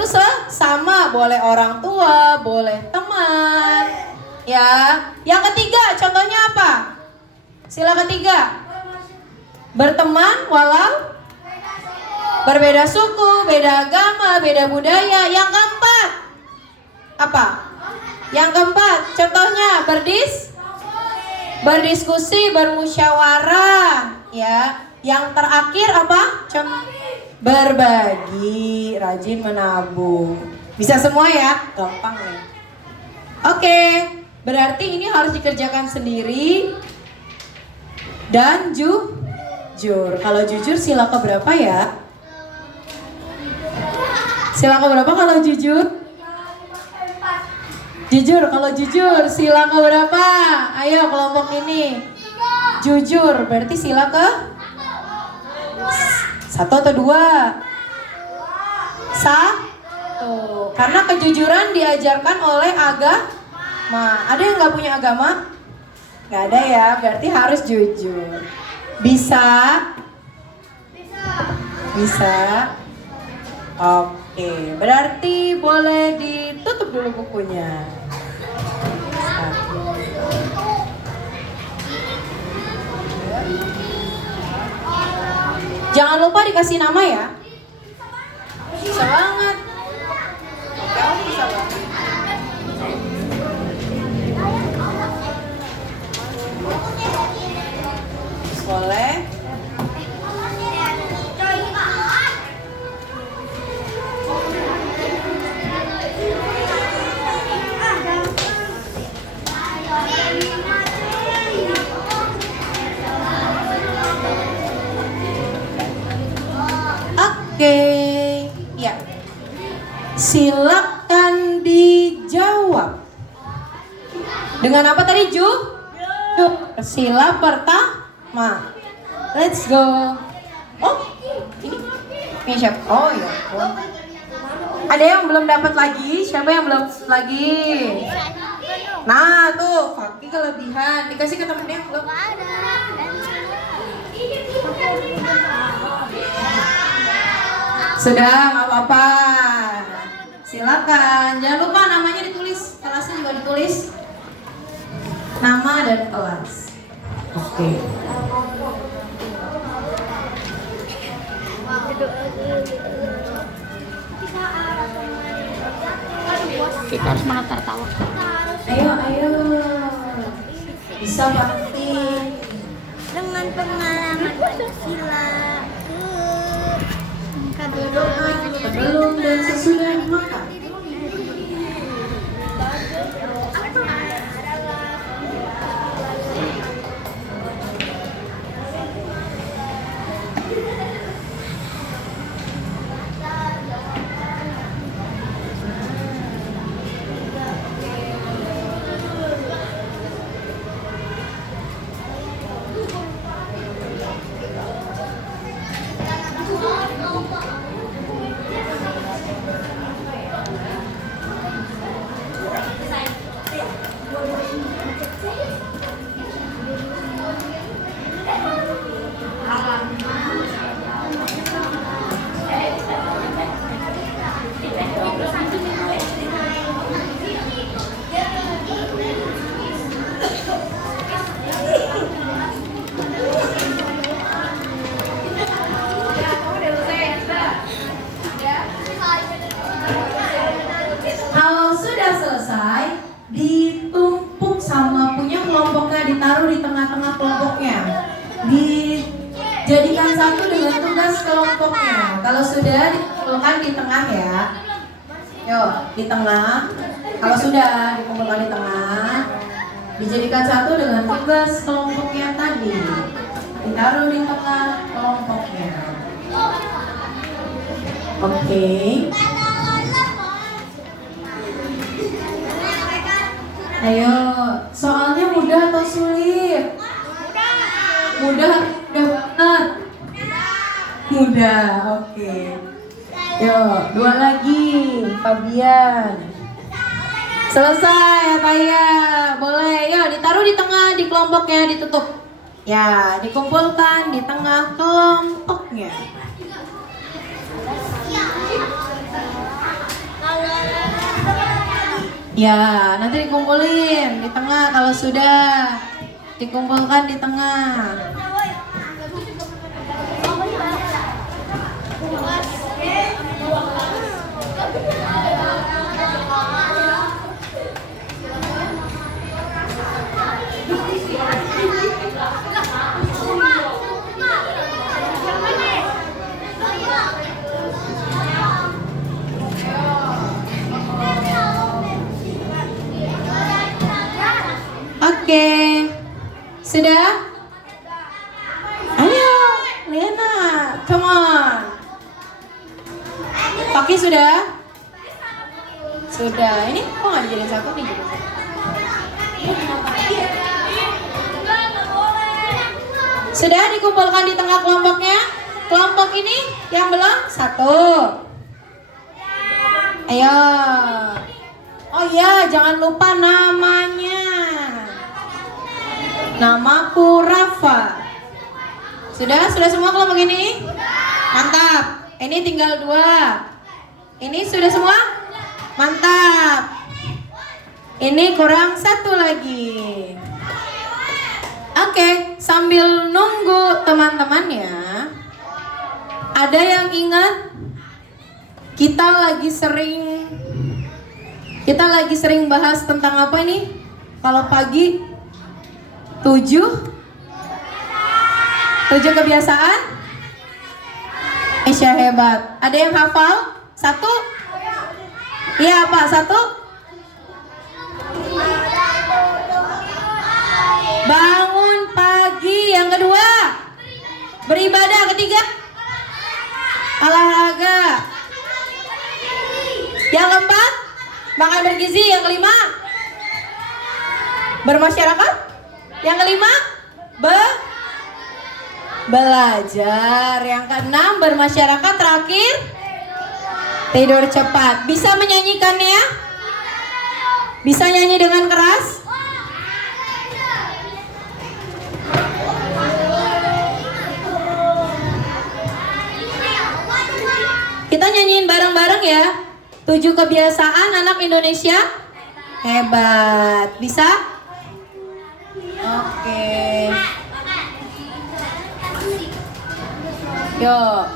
sesama, boleh orang tua, boleh teman. Ya. Yang ketiga contohnya apa? Sila ketiga berteman walau berbeda suku, beda agama, beda budaya. Yang keempat apa? Yang keempat contohnya berdiskusi, bermusyawarah, ya. Yang terakhir apa? Berbagi, rajin menabung. Bisa semua ya? Gampang ya. Oke, berarti ini harus dikerjakan sendiri dan jujur. Kalau jujur sila keberapa ya? Sila keberapa kalau jujur? Jujur, kalau jujur sila keberapa? Ayo kelompok ini. Jujur, berarti sila ke 1 atau 2? 1. Karena kejujuran diajarkan oleh agama. Ada yang gak punya agama? Gak ada ya, berarti harus jujur. Bisa? Bisa? Oke, berarti boleh ditutup dulu bukunya. Jangan lupa dikasih nama ya. Bisa banget. Kamu bisa banget. Boleh. Oke, ya. Silakan dijawab. Dengan apa tadi, Ju? Sila pertama. Let's go. Oh, ini siapa? Oh ya. Ada yang belum dapat lagi? Siapa yang belum lagi? Nah, tuh, Fakih kelebihan. Dikasih ke temennya belum? Sudah, nggak apa-apa. Silakan. Jangan lupa namanya ditulis, kelasnya juga ditulis. Nama dan kelas. Oke. Kita harus menata tawa. Ayo. Bisa pasti. Dengan pengalaman Pancasila. Sebelum dan sesudah makan. dengan tugas kelompoknya. Kalau sudah dikumpulkan di tengah ya. Yuk, di tengah. Kalau sudah dikumpulkan di tengah, dijadikan satu dengan tugas kelompoknya tadi. Ditaruh di tengah kelompoknya. Oke. Ayo, soalnya mudah atau sulit? Mudah banget. Mudah, oke. Yuk, dua lagi, Fabian. Selesai, Taya. Boleh, yuk ditaruh di tengah, di kelompoknya, ditutup. Ya, dikumpulkan di tengah kelompoknya. Ya, nanti dikumpulin di tengah kalau sudah. Dikumpulkan di tengah. Oke, sudah? Ayo, Lena, come on. Paki sudah? Sudah. Ini kok nggak dijadiin satu nih? Sudah dikumpulkan di tengah kelompoknya? Kelompok ini yang belum? Satu. Ayo. Oh iya, jangan lupa namanya. Namaku Rafa. Sudah semua kelompok ini? Mantap. Ini tinggal 2. Ini sudah semua? Mantap. Ini kurang 1 lagi. Oke, sambil nunggu teman-temannya, ada yang ingat kita lagi sering bahas tentang apa ini? Kalau pagi 7 kebiasaan. Isya hebat. Ada yang hafal? 1? Iya apa? 1? Bangun pagi. Yang kedua? Beribadah. Ketiga? Olahraga. Yang keempat? Makan bergizi. Yang kelima? Bermasyarakat. Yang kelima, belajar. Yang keenam, bermasyarakat. Terakhir, tidur cepat. Bisa menyanyikannya? Bisa nyanyi dengan keras? Kita nyanyiin bareng-bareng ya. 7 kebiasaan anak Indonesia hebat. Bisa? Oke. Yuk.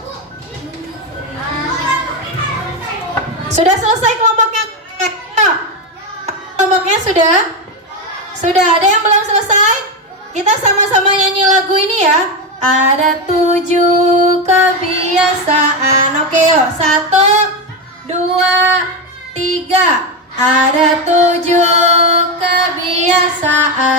Sudah selesai kelompoknya? Kelompoknya sudah? Sudah. Ada yang belum selesai? Kita sama-sama nyanyi lagu ini ya. Ada 7 kebiasaan. Oke yuk. 1, 2, 3. Ada 7 kebiasaan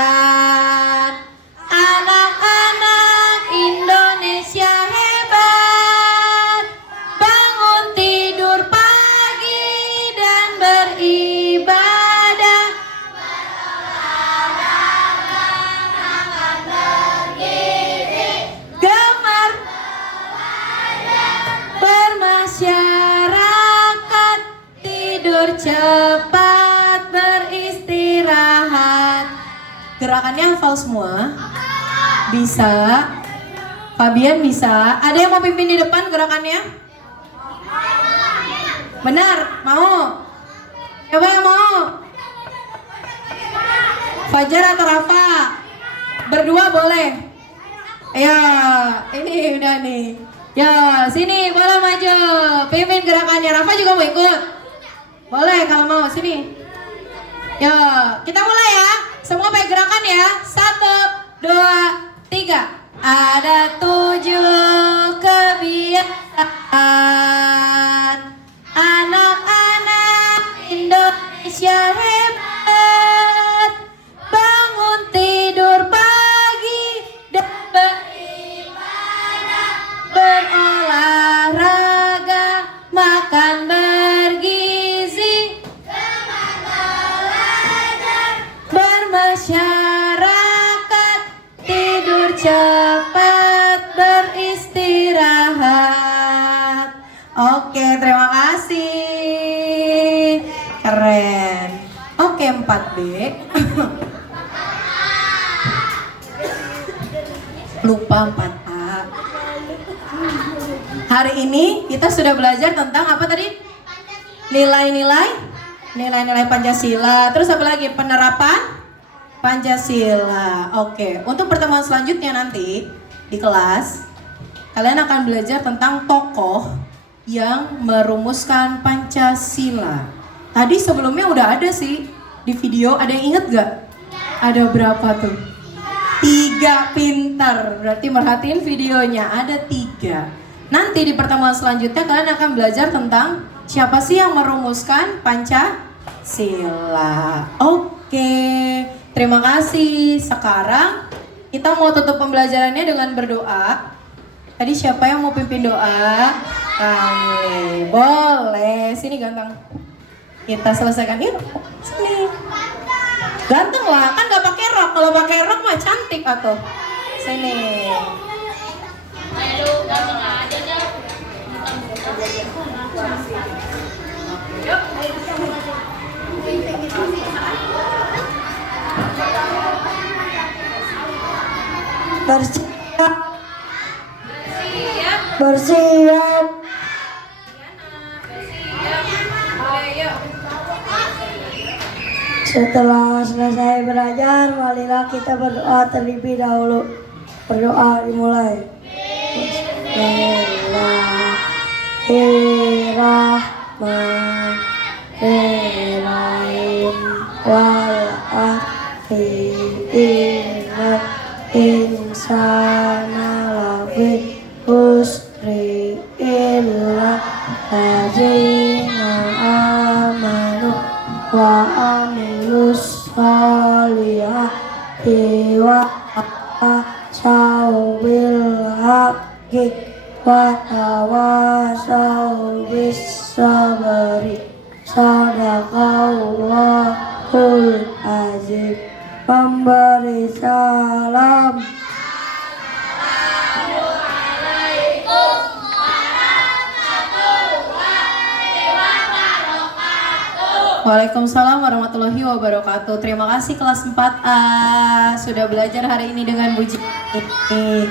anak-anak Indonesia hebat. Bangun tidur pagi dan beribadah. Gemar bermasyarakat, tidur cepat, beristirahat. Gerakannya hafal semua? Bisa. Fabian bisa. Ada yang mau pimpin di depan gerakannya? Benar? Mau? Coba yang mau? Fajar atau Rafa? Berdua boleh? Ya, ini udah nih. Ya, sini boleh maju. Pimpin gerakannya. Rafa juga mau ikut? Boleh kalau mau, sini. Ya, kita mulai ya. Semua pakai gerakan ya. 1, 2, 3. Ada 7 ke Anak-anak Indonesia hebat, bangun tidur pagi dan beribadah, berolahraga, makan bergizi, bermasyarakat, tidur cepat, beristirahat. Oke, terima kasih. Keren. Oke, 4B. Lupa 4A. Hari ini kita sudah belajar tentang apa tadi? Nilai-nilai Pancasila. Terus apa lagi? Penerapan Pancasila. Oke, untuk pertemuan selanjutnya nanti di kelas kalian akan belajar tentang tokoh yang merumuskan Pancasila. Tadi sebelumnya udah ada sih di video, ada yang inget gak? Ada berapa tuh? 3, pintar. Berarti merhatiin videonya, ada 3. Nanti di pertemuan selanjutnya kalian akan belajar tentang siapa sih yang merumuskan Pancasila. Oke, terima kasih. Sekarang kita mau tutup pembelajarannya dengan berdoa. Tadi siapa yang mau pimpin doa? Kamu. Boleh, sini ganteng. Kita selesaikan yuk. Sini. Ganteng lah, kan gak pakai rok. Kalau pakai rok mah cantik atuh. Sini. Aduh, ganteng aja dah. Bersiap. Setelah selesai belajar, marilah kita berdoa terlebih dahulu. Berdoa dimulai. Bismillahirrahmanirrahim. Wal akhirina insana lafi husri illa ladzina amanu wa amilus solihati wa tawassaw haqqi wa tawassaw bis sabri. Sadaqallahul azim. Memberi salam. Waalaikumsalam warahmatullahi wabarakatuh. Terima kasih kelas 4A sudah belajar hari ini dengan Bu Jini.